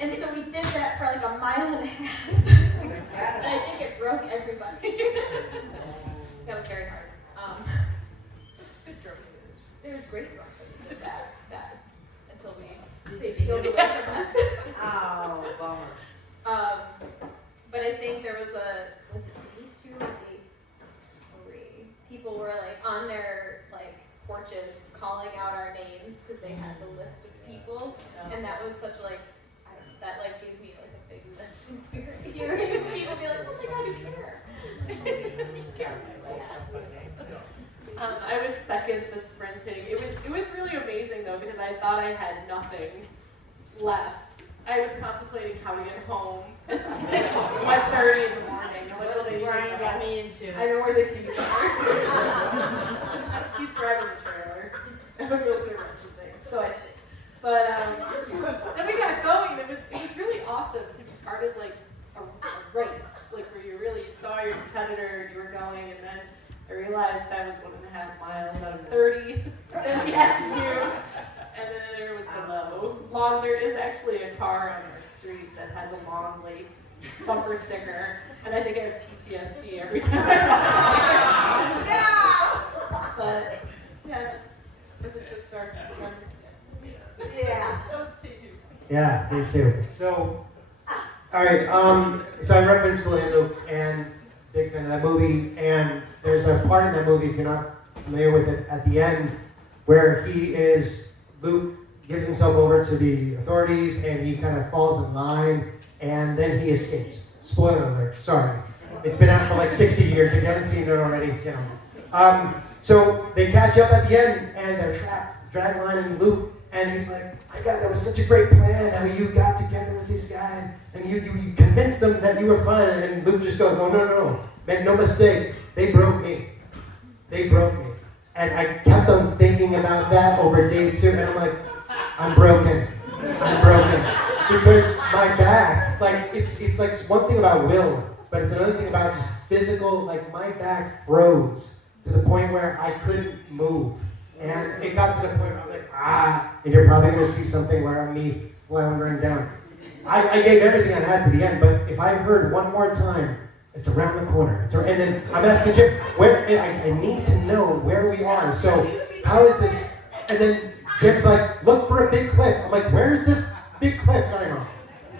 And so we did that for like a mile and a half. And I think it broke everybody. That was very hard. It's good drunk footage. There's great drunk footage of that until they peeled away from us. Oh, bummer. But I think there was it day 2 or day 3? People were like on their porches calling out our names because they had the list of people, and that was such that gave me a big lift in spirit. Hearing people be like, oh my god, you care. I would second the sprinting. It was really amazing though, because I thought I had nothing left. I was contemplating how to get home at 1:30 in the morning. I'm like, That's Brian got me into. I know where the keys are. He's driving the trailer. I'm going to put a wrench in things. So I stayed. But then we got going, and it was really awesome to be part of a race, where you're realized that was 1.5 miles out of 30 that we had to do. And then there was the there is actually a car on our street that has a Long Lake bumper sticker, and I think I have PTSD every time I walk. But yeah, was it just our Yeah. That was too. Yeah, me too. So, all right. So I referenced Glenn Luke and big fan of that movie. And there's a part in that movie, if you're not familiar with it, at the end where Luke gives himself over to the authorities and he kind of falls in line and then he escapes. Spoiler alert. Sorry, it's been out for like 60 years. If you haven't seen it already, you know. So they catch up at the end and they're trapped. Dragline and Luke. And he's like, my God, that was such a great plan, how you got together with this guy, and you convinced them that you were fine. And Luke just goes, oh, no, make no mistake, they broke me. They broke me. And I kept on thinking about that over day 2, and I'm like, I'm broken. Because my back, like, it's like one thing about will, but it's another thing about just physical, like my back froze to the point where I couldn't move. And it got to the point where I'm like, and you're probably going to see something where I'm me floundering down. I gave everything I had to the end, but if I heard one more time, it's around the corner. And then I'm asking Jim, I need to know where we are. So how is this? And then Jim's like, look for a big cliff. I'm like, where's this big cliff? Sorry, Mom.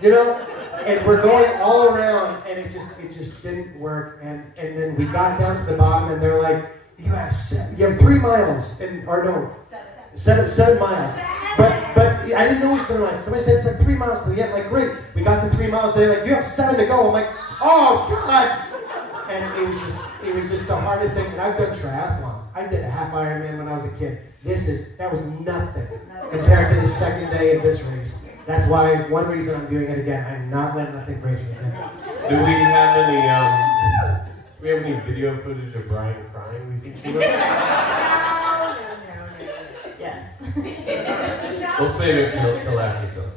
You know? And we're going all around, and it just didn't work. And then we got down to the bottom, and they're like, you have 3 miles, 7 miles. But I didn't know it was 7 miles. Somebody said it's like 3 miles to the end. Like, great, we got the 3 miles. They're like, you have 7 to go. I'm like, oh God! And it was just the hardest thing. And I've done triathlons. I did a half Ironman when I was a kid. That was nothing compared to the second day of this race. That's why one reason I'm doing it again. I'm not letting nothing break me again. Do we have any video footage of Brian crying? We think No. Yes. We'll save it till after though.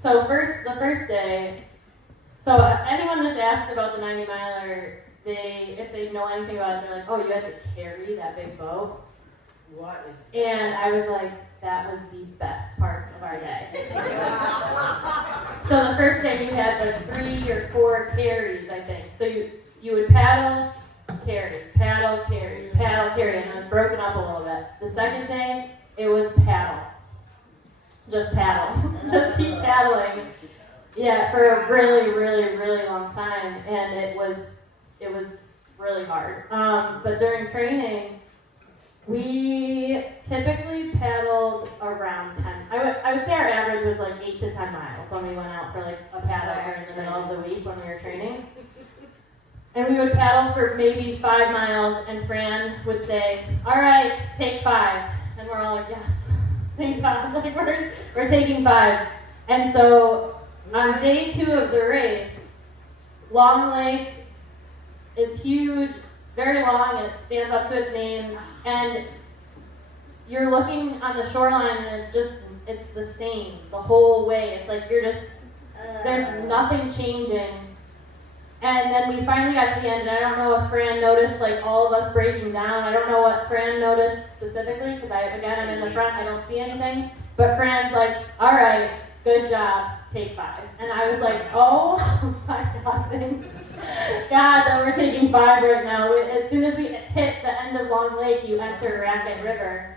So the first day. So anyone that's asked about the 90 miler, if they know anything about it, they're like, oh, you had to carry that big boat. What is And I was like, that was the best parts of our day. So the first day you had like 3 or 4 carries, I think. So you would paddle, carry, and it was broken up a little bit. The second day, it was paddle. Just paddle. Just keep paddling. Yeah, for a really, really, really long time, and it was really hard. But during training, we typically paddled around 10. I would say our average was like 8 to 10 miles when we went out for like a paddle in the middle of the week when we were training. And we would paddle for maybe 5 miles, and Fran would say, all right, take 5. And we're all like, yes, thank God, like we're taking 5. And so on day 2 of the race, Long Lake is huge, it's very long, and it stands up to its name, and you're looking on the shoreline and it's the same the whole way. It's like there's nothing changing. And then we finally got to the end, and I don't know if Fran noticed like all of us breaking down. I don't know what Fran noticed specifically, because I'm in the front, I don't see anything. But Fran's like, all right, good job, take 5. And I was like, oh my God, thank God that we're taking 5 right now. As soon as we hit the end of Long Lake, you enter Racket River.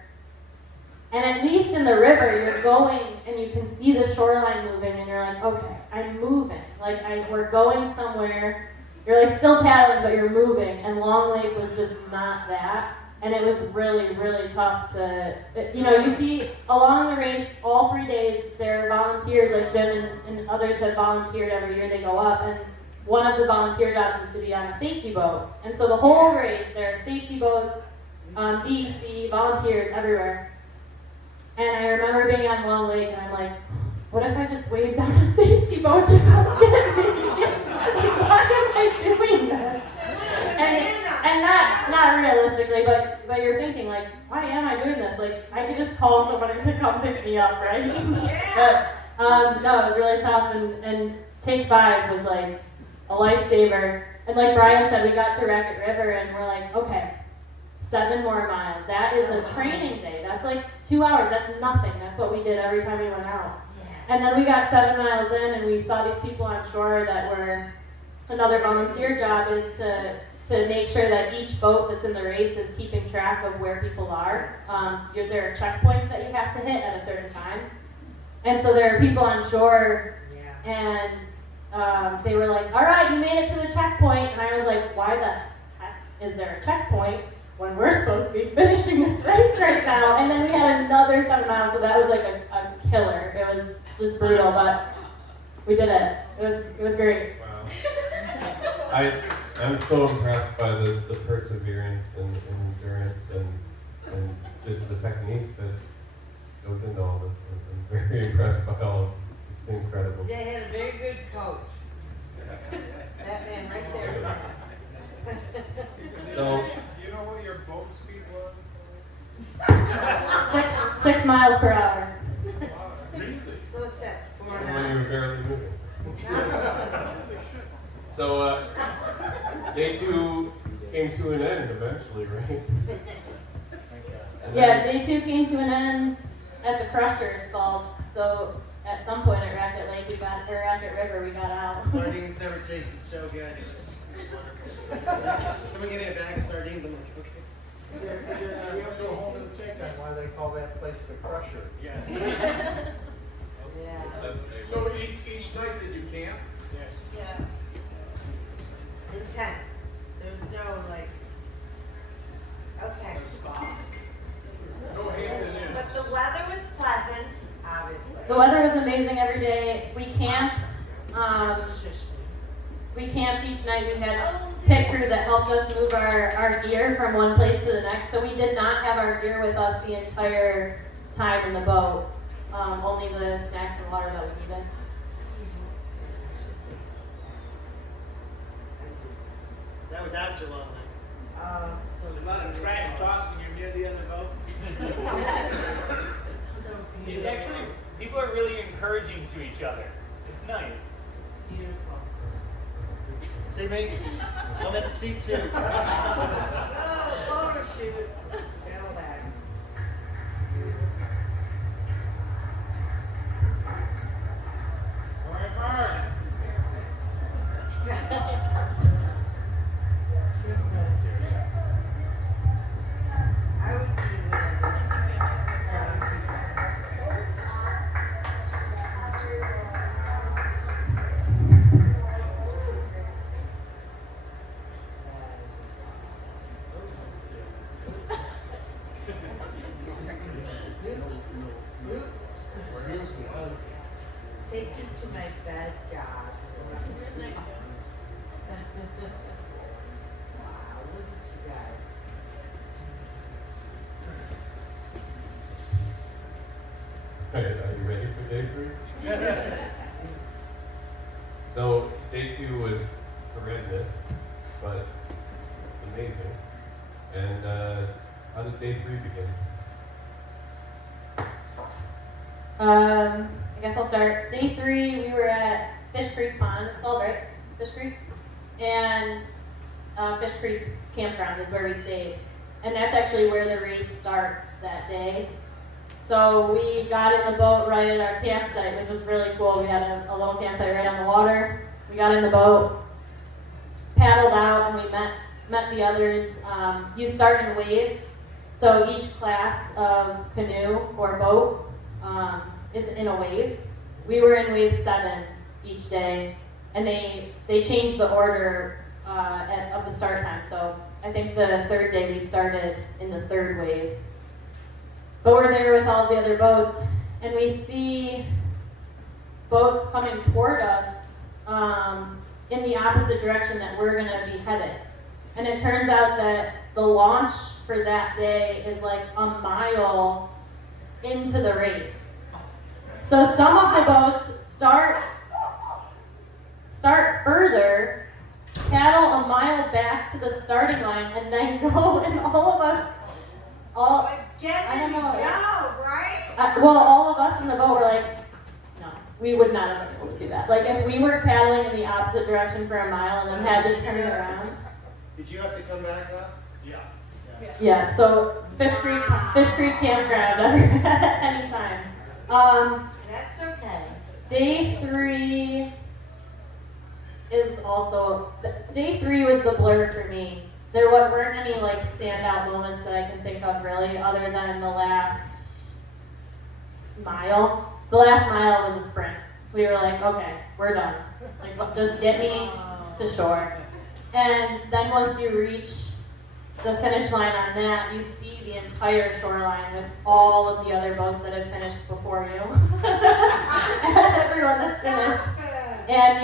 And at least in the river, you're going and you can see the shoreline moving, and you're like, okay, I'm moving. Like, we're going somewhere. You're like still paddling, but you're moving. And Long Lake was just not that. And it was really, really tough to, you see along the race, all 3 days, there are volunteers, like Jim and others have volunteered every year they go up. And one of the volunteer jobs is to be on a safety boat. And so the whole race, there are safety boats, DEC, volunteers everywhere. And I remember being on Long Lake, and I'm like, what if I just waved down a safety boat to come get me? Why am I doing this? And not realistically, but you're thinking, like, why am I doing this? Like, I could just call someone to come pick me up, right? But, no, it was really tough, and Take 5 was like a lifesaver. And like Brian said, we got to Racket River and we're like, okay, 7 more miles. That is a training day. That's like 2 hours. That's nothing. That's what we did every time we went out. And then we got 7 miles in and we saw these people on shore that were, another volunteer job is to make sure that each boat that's in the race is keeping track of where people are. There are checkpoints that you have to hit at a certain time. And so there are people on shore and they were like, all right, you made it to the checkpoint. And I was like, why the heck is there a checkpoint when we're supposed to be finishing this race right now? And then we had another 7 miles, so that was like a killer. It was just brutal, but we did it. It was great. Wow. I'm so impressed by the perseverance and endurance and just the technique that goes into all this. I'm very impressed by all of it. It's incredible. They had a very good coach. That man right there. So, Do you know what your boat speed was? 6 miles per hour. So it's that 4 when you were barely moving. So, day 2 came to an end eventually, right? Yeah, day 2 came to an end at the Crusher, it's called. So at some point at Racket River, we got out. Sardines never tasted so good. It was wonderful. Someone gave me a bag of sardines. I'm like, okay. You have to go home and take on why they call that place the Crusher. Yes. Yeah. So each night did you camp? Yes. Yeah. Intense. There's no like, okay. No hand in hand. But the weather was pleasant, obviously. The weather was amazing every day. We camped. Each night. We had pit crew that helped us move our gear from one place to the next. So we did not have our gear with us the entire time in the boat. Only the snacks and water that we needed. That was after long night. So There's a lot of trash talk when you're near the other boat. It's actually, people are really encouraging to each other. It's nice. Beautiful. See me? I'm at the seat too. Oh, photo shoot. Go back. All right, Mark. I would be take you to my bed, God. Wow, look at you guys. Are you ready for day 3? So, day 2 was horrendous, but amazing. And how did day 3 begin? I guess I'll start. Day 3, we were at Fish Creek Pond, it's called, right? Fish Creek? And Fish Creek Campground is where we stayed. And that's actually where the race starts that day. So we got in the boat right at our campsite, which was really cool. We had a little campsite right on the water. We got in the boat, paddled out, and we met the others. You start in waves. So each class of canoe or boat is in a wave. We were in wave 7 each day, and they changed the order of the start time. So I think the 3rd day we started in the 3rd wave. But we're there with all the other boats, and we see boats coming toward us in the opposite direction that we're gonna be headed. And it turns out that the launch for that day is like a mile into the race. So some of the boats start further, paddle a mile back to the starting line, and then go, and all of us, I don't know. Go, right? Well, all of us in the boat were like, no. we would not have been able to do that. Like if we were paddling in the opposite direction for a mile and then had to turn around. Did you have to come back up? Yeah. Yeah, so Fish Creek Campground anytime. That's okay. Day 3 is also, day 3 was the blur for me. There weren't any like standout moments that I can think of really, other than the last mile. The last mile was a sprint. We were like, okay, we're done. Like, just get me to shore. And then once you reach the finish line on that, you see the entire shoreline with all of the other boats that have finished before you. Everyone that's finished. And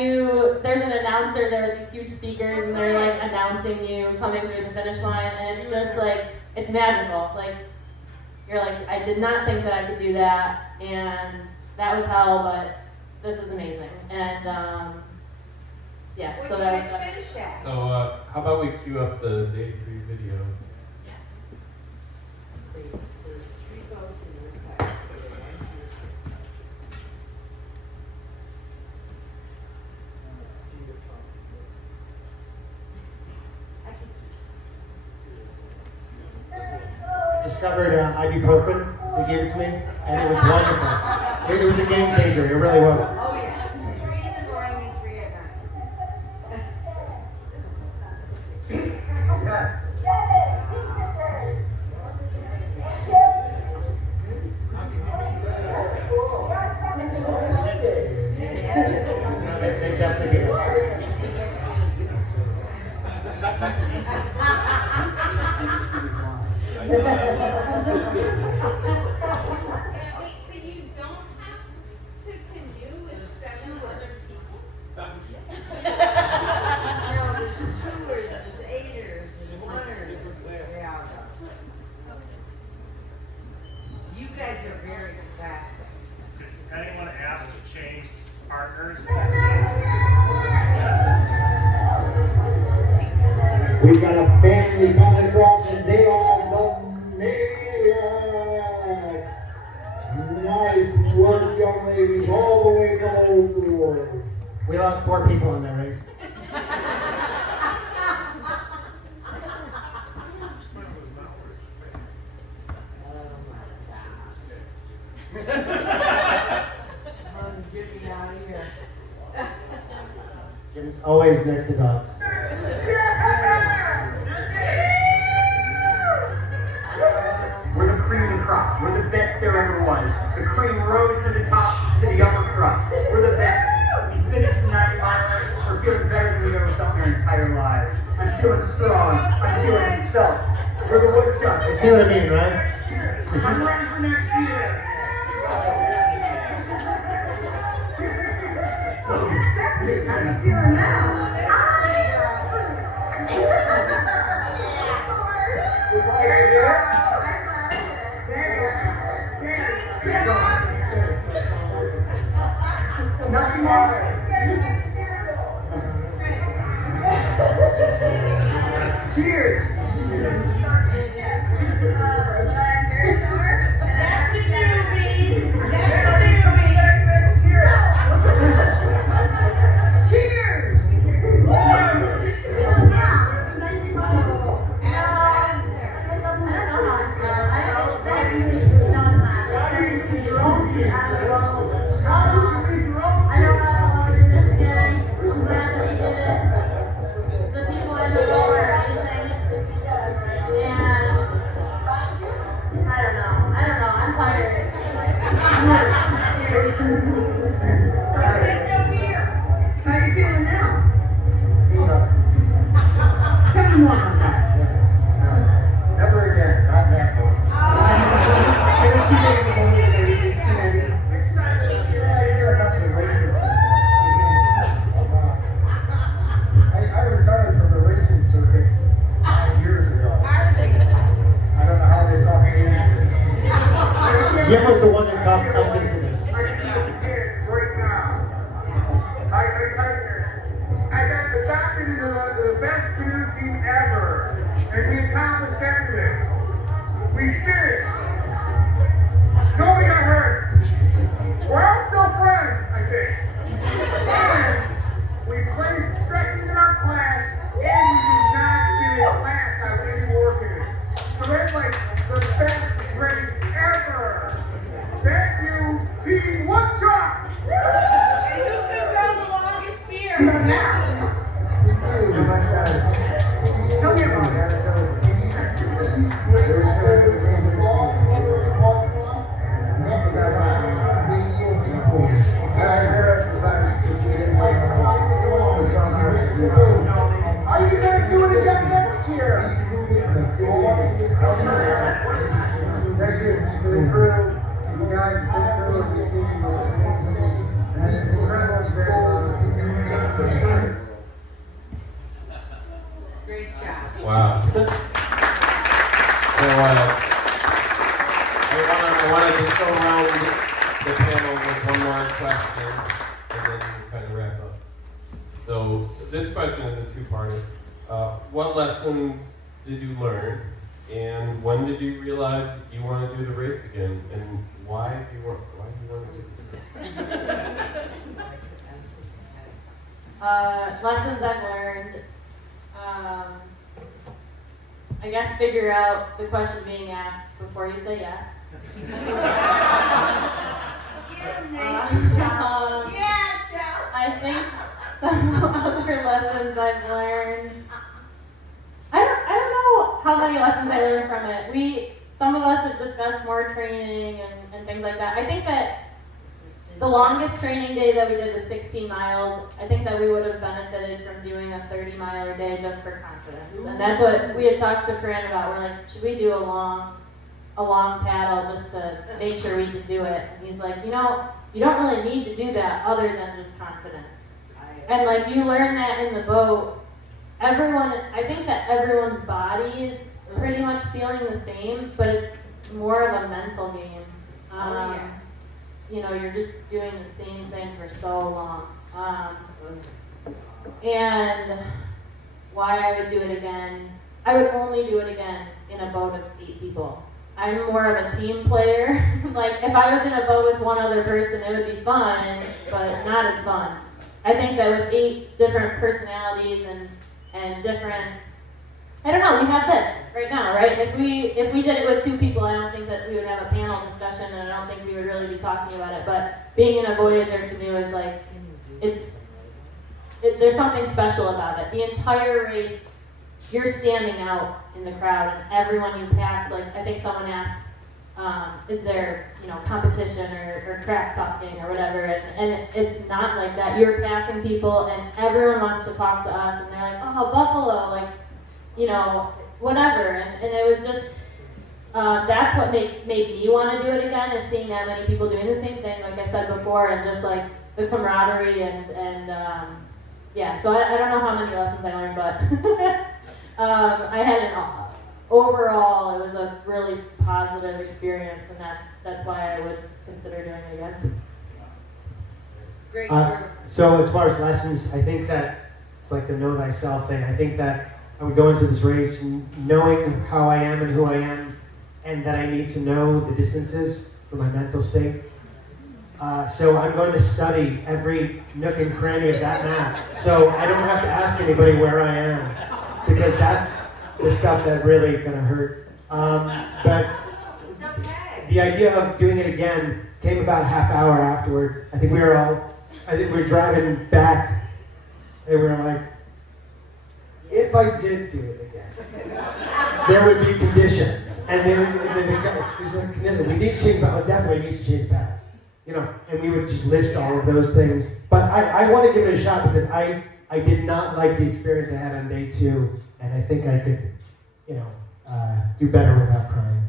there's an announcer there with these huge speakers, and they're like announcing you coming through the finish line, and it's just like, it's magical. Like, you're like, I did not think that I could do that, and that was hell, but this is amazing. And yeah, What'd so you that guys was finish at? So how about we cue up the day 3 video? There's 3 boats in your pack. Discovered ibuprofen. They gave it to me, and it was wonderful. It was a game changer. It really was. Oh yeah. 3 in the morning and 3 at night. They definitely get us. Wait, so you don't have to canoe with 7 other people? No, there's 2ers, there's 8ers, there's 1ers. Yeah. You guys are very fast. Did anyone ask to change partners? We've got a family coming across and they are the maniacs. Nice work, young ladies, all the way from Old World. We lost 4 people in that race. Get me out of here. Jim's always next to dogs. We're the cream of the crop. We're the best there ever was. The cream rose to the top, to the upper crust. We're the best. We finished the 90 miler. We're feeling better than we've ever felt in our entire lives. I'm feeling strong. I'm feeling svelte. We're the woodchuck. You see what I mean, right? I'm ready for next year. How you feeling now? Nothing more. Cheers. That's a newbie. That's a newbie. Cheers. Jim was the one that talked us into this. I got the captain into the best canoe team ever, and we accomplished everything. We finished. Nobody got hurt. We're all still friends, I think. And we placed second in our class, and we did not finish last out of any working. So that's like the best race ever. Thank you, Team Woodchuck. And who can row the longest beer? Tell me about it. Are you going to do it again next year? Thank you to the crew, you guys, the crew, and the team, and it's an incredible experience. For sure. Great job. Wow. So, I want to just go around the panel with one more question, and then kind of wrap up. So, this question is a two-parter. What lessons did you learn, and when did you realize you want to do the race again, and why do you want to do this again? Lessons I've learned. I guess figure out the question being asked before you say yes. I think some other lessons I've learned. I don't know how many lessons I learned from it. Some of us have discussed more training and things like that. I think that the longest training day that we did was 16 miles. I think that we would have benefited from doing a 30-miler day just for confidence. And that's what we had talked to Fran about. We're like, should we do a long paddle just to make sure we can do it? And he's like, you don't really need to do that other than just confidence. And like you learn that in the boat. I think that everyone's body is pretty much feeling the same, but it's more of a mental game. You're just doing the same thing for so long. And why I would do it again, I would only do it again in a boat of 8 people. I'm more of a team player. Like, if I was in a boat with one other person, it would be fun, but not as fun. I think that with 8 different personalities and different, I don't know, we have this right now, right? If we did it with 2 people, I don't think that we would have a panel discussion, and I don't think we would really be talking about it. But being in a Voyager canoe is like, there's something special about it. The entire race, you're standing out in the crowd, and everyone you pass, like I think someone asked, is there competition or crap talking or whatever, and it's not like that. You're passing people, and everyone wants to talk to us, and they're like, oh, Buffalo, like, whatever, and it was just, that's what made me want to do it again, is seeing that many people doing the same thing, like I said before, and just like the camaraderie, and yeah, so I don't know how many lessons I learned, but I had overall, it was a really positive experience, and that's why I would consider doing it again. Great. So as far as lessons, I think that it's like the know thyself thing. I think that I would go into this race knowing how I am and who I am, and that I need to know the distances for my mental state. So I'm going to study every nook and cranny of that map, so I don't have to ask anybody where I am, because that's the stuff that really gonna hurt. But the idea of doing it again came about a half hour afterward. I think we were driving back, and we were like, if I did do it again, there would be conditions, and we need to change, definitely needs to change paths, and we would just list all of those things. But I want to give it a shot, because I did not like the experience I had on day 2, and I think I could, do better without crying.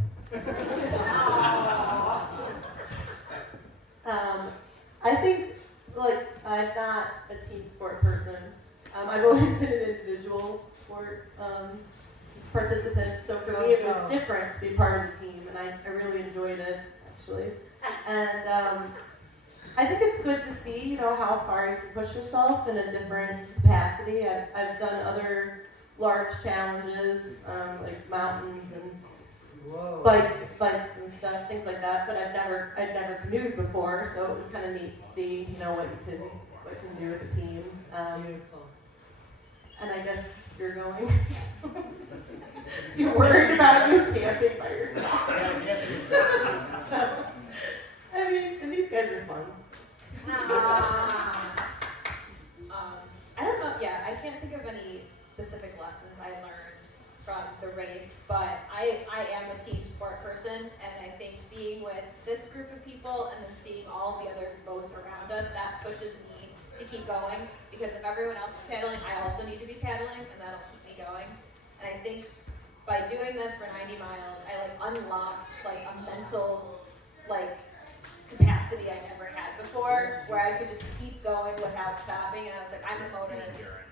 I think, I'm not a team sport person. I've always been an individual sport participant, so for me it was different to be part of the team, and I really enjoyed it, actually. And I think it's good to see, how far you can push yourself in a different capacity. I've done other large challenges, like mountains and bikes and stuff, things like that. But I'd never canoed before, so it was kind of neat to see, you know, what you can do with a team. Beautiful. And I guess you're going. You're worried about you camping by yourself. So, I mean, and these guys are fun. I don't know, yeah, I can't think of any specific lessons I learned from the race, but I am a team sport person, and I think being with this group of people and then seeing all the other boats around us, that pushes me to keep going, because if everyone else is paddling, I also need to be paddling, and that'll keep me going. And I think by doing this for 90 miles, I unlocked a mental capacity I never had before, where I could just keep going without stopping, and I was like, I'm a motor.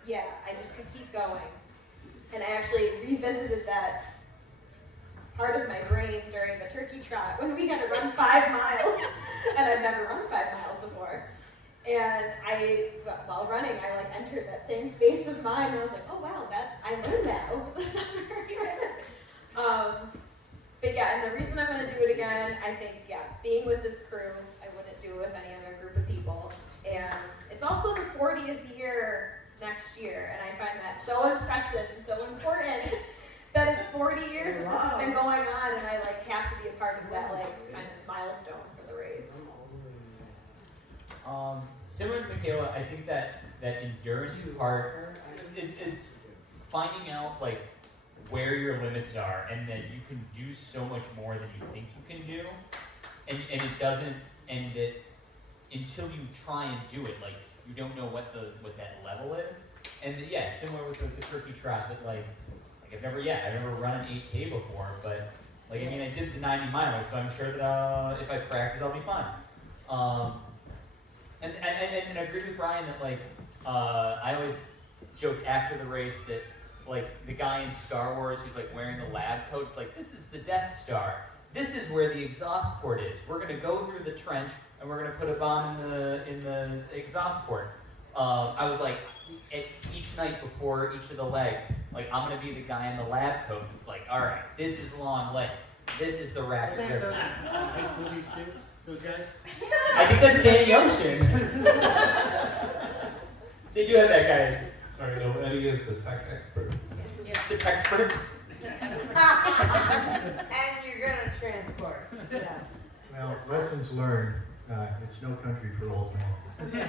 Yeah, I just could keep going. And I actually revisited that part of my brain during the turkey trot when we had to run 5 miles, and I'd never run 5 miles before. And while running, I entered that same space of mind, and I was like, oh wow, I learned that over the summer. But yeah, and the reason I'm going to do it again, I think, being with this crew, I wouldn't do it with any other group of people. And it's also the 40th year next year, and I find that so impressive and so important that it's 40 years that this has been going on, and I have to be a part of that kind of milestone for the race. Similar to Michaela, I think that endurance part, it's finding out where your limits are, and then you can do so much more than you think you can do, and it doesn't end it until you try and do it. You don't know what that level is, and similar with the turkey trot, that I've never run an 8K before, but I did the 90 miles, so I'm sure that if I practice, I'll be fine. And I agree with Brian that I always joke after the race that the guy in Star Wars who's wearing the lab coats, this is the Death Star. This is where the exhaust port is. We're gonna go through the trench and we're gonna put a bomb in the exhaust port. I was each night before each of the legs, I'm gonna be the guy in the lab coat that's all right, this is long leg, this is the rapid They have river. those ice movies too, those guys? I think that's Danny Ocean. They do have that guy. Sorry, no, Eddie is the tech expert. The tech expert. And you're gonna transport. Yes. Well, lessons learned, it's no country for old men.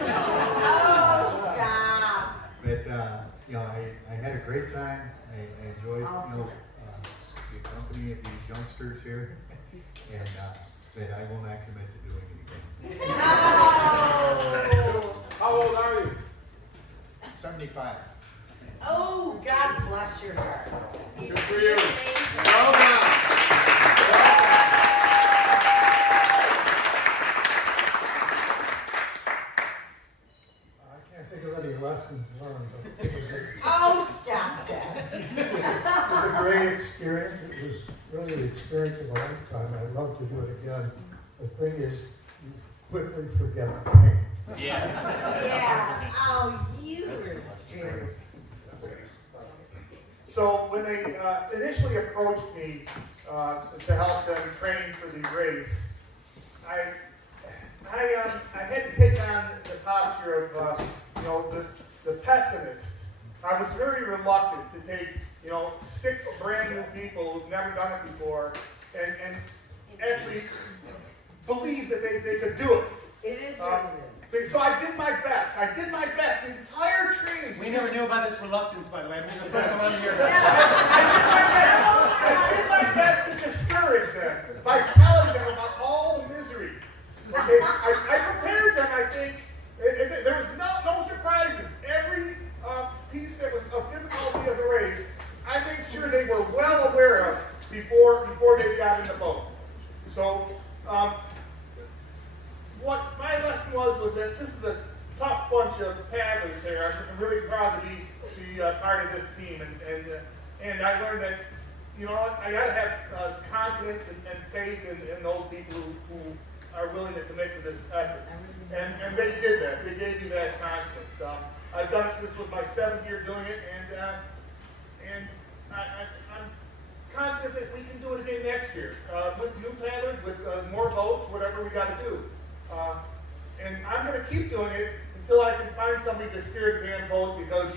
Oh, stop. But, I had a great time. I enjoyed, the company of these youngsters here. And, but I will not commit to doing it again. No. How old are you? 75. Oh, God bless your heart. Good for you. Well done. I can't think of any lessons learned, but it was Oh, stop that. it was a great experience. It was really the experience of a lifetime. I'd love to do it again. The thing is, you quickly forget the pain. Yeah. Oh, you were serious. So when they initially approached me to help them train for the race, I had to take on the posture of the pessimist. I was very reluctant to take 6 brand new people who've never done it before and actually believe that they could do it. It is what it is. So I did my best. The entire training. We never knew about this reluctance, by the way. This is the first time I'm hearing I did my best to discourage them by telling them about all the misery. Okay, I prepared them, I think. There was no surprises. Every piece that was of difficulty of the race, I made sure they were well aware of before they got in the boat. So, what my lesson was that this is a tough bunch of paddlers here. I'm really proud to be part of this team, and I learned that I got to have confidence and faith in those people who are willing to commit to this effort, and they did that. They gave me that confidence. I've done it. This was my 7th year doing it, and I'm confident confident that we can do it again next year, with new paddlers, with more boats, whatever we gotta do. And I'm gonna keep doing it until I can find somebody to steer the damn boat, because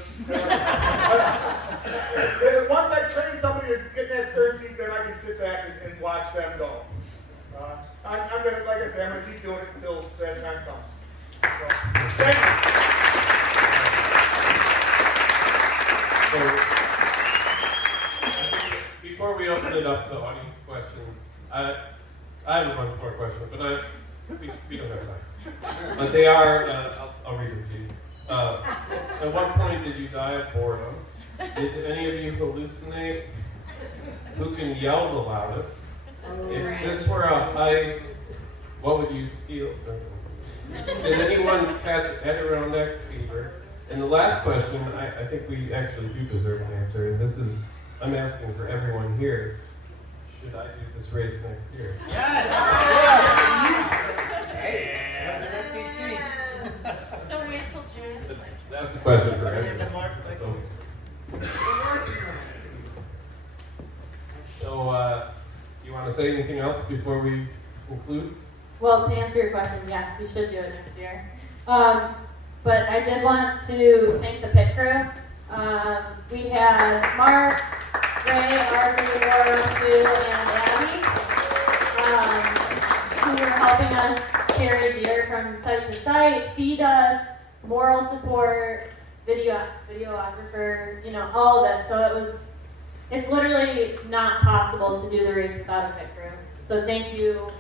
once I train somebody to get in that stern seat, then I can sit back and watch them go. I'm gonna, like I said, I'm gonna keep doing it until that time comes. So, thank you. So, before we open it up to audience questions, I have a bunch more questions, but we don't have time. But they are, I'll read them to you. At what point did you die of boredom? Did any of you hallucinate? Who can yell the loudest? If this were a heist, what would you steal? Did anyone catch Adirondack fever? And the last question, I think we actually do deserve an answer, and this is, I'm asking for everyone here. Should I do this race next year? Yes! Hey, that's an empty seat. So wait till June. That's a question for everyone. So, you want to say anything else before we conclude? Well, to answer your question, yes, you should do it next year. But I did want to thank the pit crew. We had Mark, Ray, Arby, Laura, Sue, and Abby, who were helping us carry gear from site to site, feed us, moral support, videographer, all of it. So it's literally not possible to do the race without a pit crew. So thank you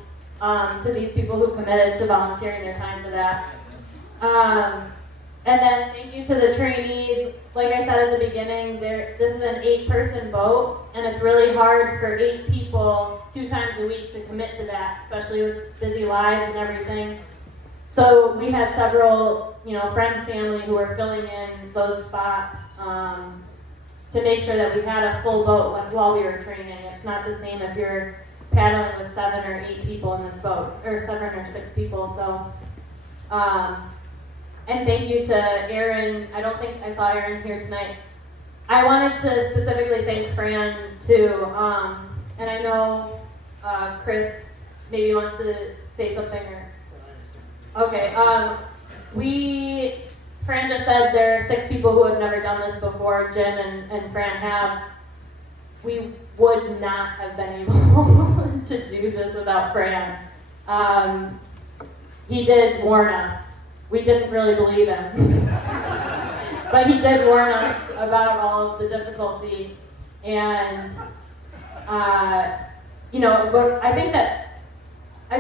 to these people who committed to volunteering their time for that. And then thank you to the trainees. Like I said at the beginning, this is an 8-person boat, and it's really hard for 8 people 2 times a week to commit to that, especially with busy lives and everything. So we had several, friends, family who were filling in those spots to make sure that we had a full boat while we were training. It's not the same if you're paddling with 7 or 8 people in this boat, or 7 or 6 people. So, and thank you to Aaron. I don't think I saw Aaron here tonight. I wanted to specifically thank Fran too. And I know Chris maybe wants to say something. Okay. Fran just said there are 6 people who have never done this before. Jim and Fran have. We would not have been able to do this without Fran. He did warn us. We didn't really believe him. But he did warn us about all of the difficulty. And, but I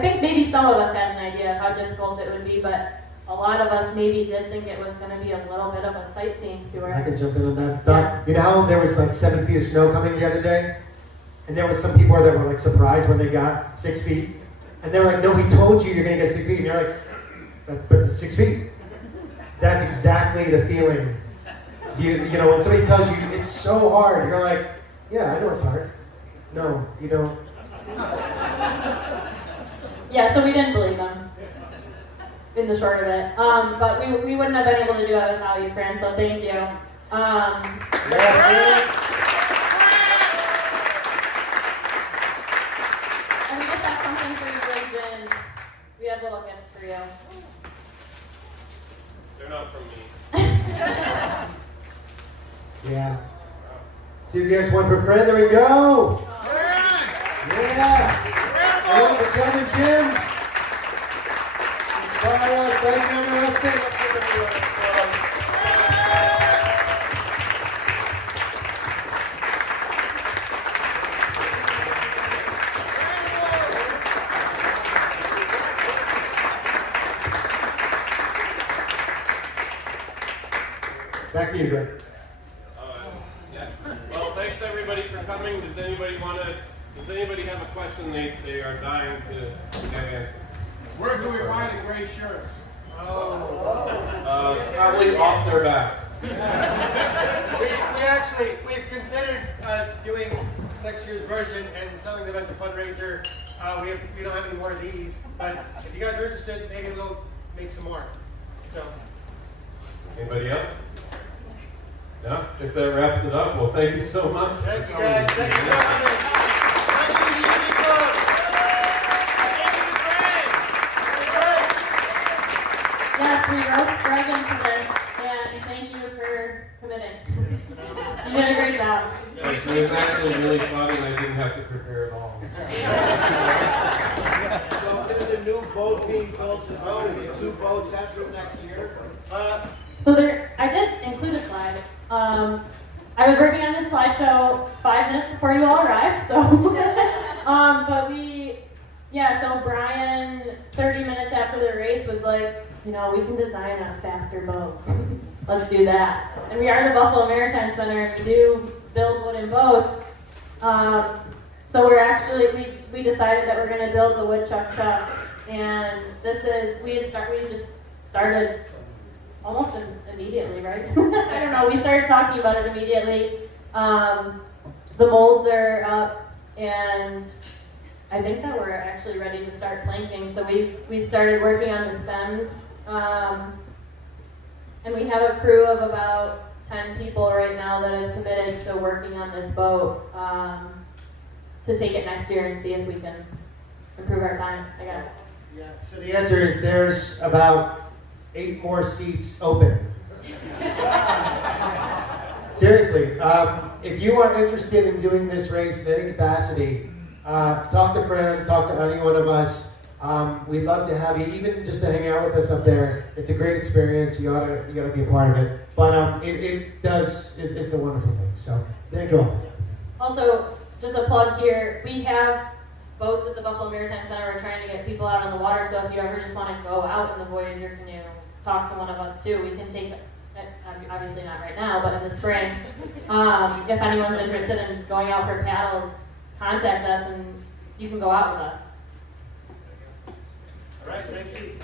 think maybe some of us had an idea of how difficult it would be, but a lot of us maybe did think it was going to be a little bit of a sightseeing tour. I can jump in on that. You know how there was like 7 feet of snow coming the other day? And there was some people that were like surprised when they got 6 feet. And they were like, no, we told you you're going to get 6 feet. And you're like, but it's 6 feet. That's exactly the feeling. When somebody tells you it's so hard, you're like, yeah, I know it's hard. No, you don't. Yeah, so we didn't believe them, in the short of it. But we wouldn't have been able to do that without you, Fran, so thank you. And we just have something for you, Bridget. We have little gifts for you. They're not from me. Yeah. 2 gifts, 1 for Fred. There we go. Yeah. One for John and Jim. Inspire us. Thank you, everyone. Let's stand up for everyone. Back to you, Greg. Yeah. Well, thanks everybody for coming. Does anybody have a question they are dying to have answered? Where do we buy the gray shirts? Probably off their backs. We've considered doing next year's version and selling them as a fundraiser. We don't have any more of these, but if you guys are interested, maybe we'll make some more. So. Anybody else? No? Guess that wraps it up. Well, thank you so much. Thank you guys. Thank you for coming. prepare at all. So there's a new boat being built, so there's going to be 2 boats after next year. So I did include a slide. I was working on this slideshow 5 minutes before you all arrived, so so Brian, 30 minutes after the race, was like, we can design a faster boat. Let's do that. And we are the Buffalo Maritime Center, and we do build wooden boats. So we decided that we're going to build the Woodchuck Chuck, and we just started almost immediately, right? I don't know, we started talking about it immediately. The molds are up, and I think that we're actually ready to start planking. So we started working on the stems, and we have a crew of about 10 people right now that have committed to working on this boat to take it next year and see if we can improve our time, I guess. Yeah, so the answer is there's about 8 more seats open. Seriously, if you are interested in doing this race in any capacity, talk to Fran, talk to any one of us. We'd love to have you, even just to hang out with us up there. It's a great experience. You gotta be a part of it. But it's a wonderful thing. So thank you all. Also, just a plug here, we have boats at the Buffalo Maritime Center. We're trying to get people out on the water, so if you ever just want to go out in the Voyager canoe, talk to one of us too. We can take, obviously not right now, but in the spring. If anyone's interested in going out for paddles, contact us and you can go out with us. All right, thank you.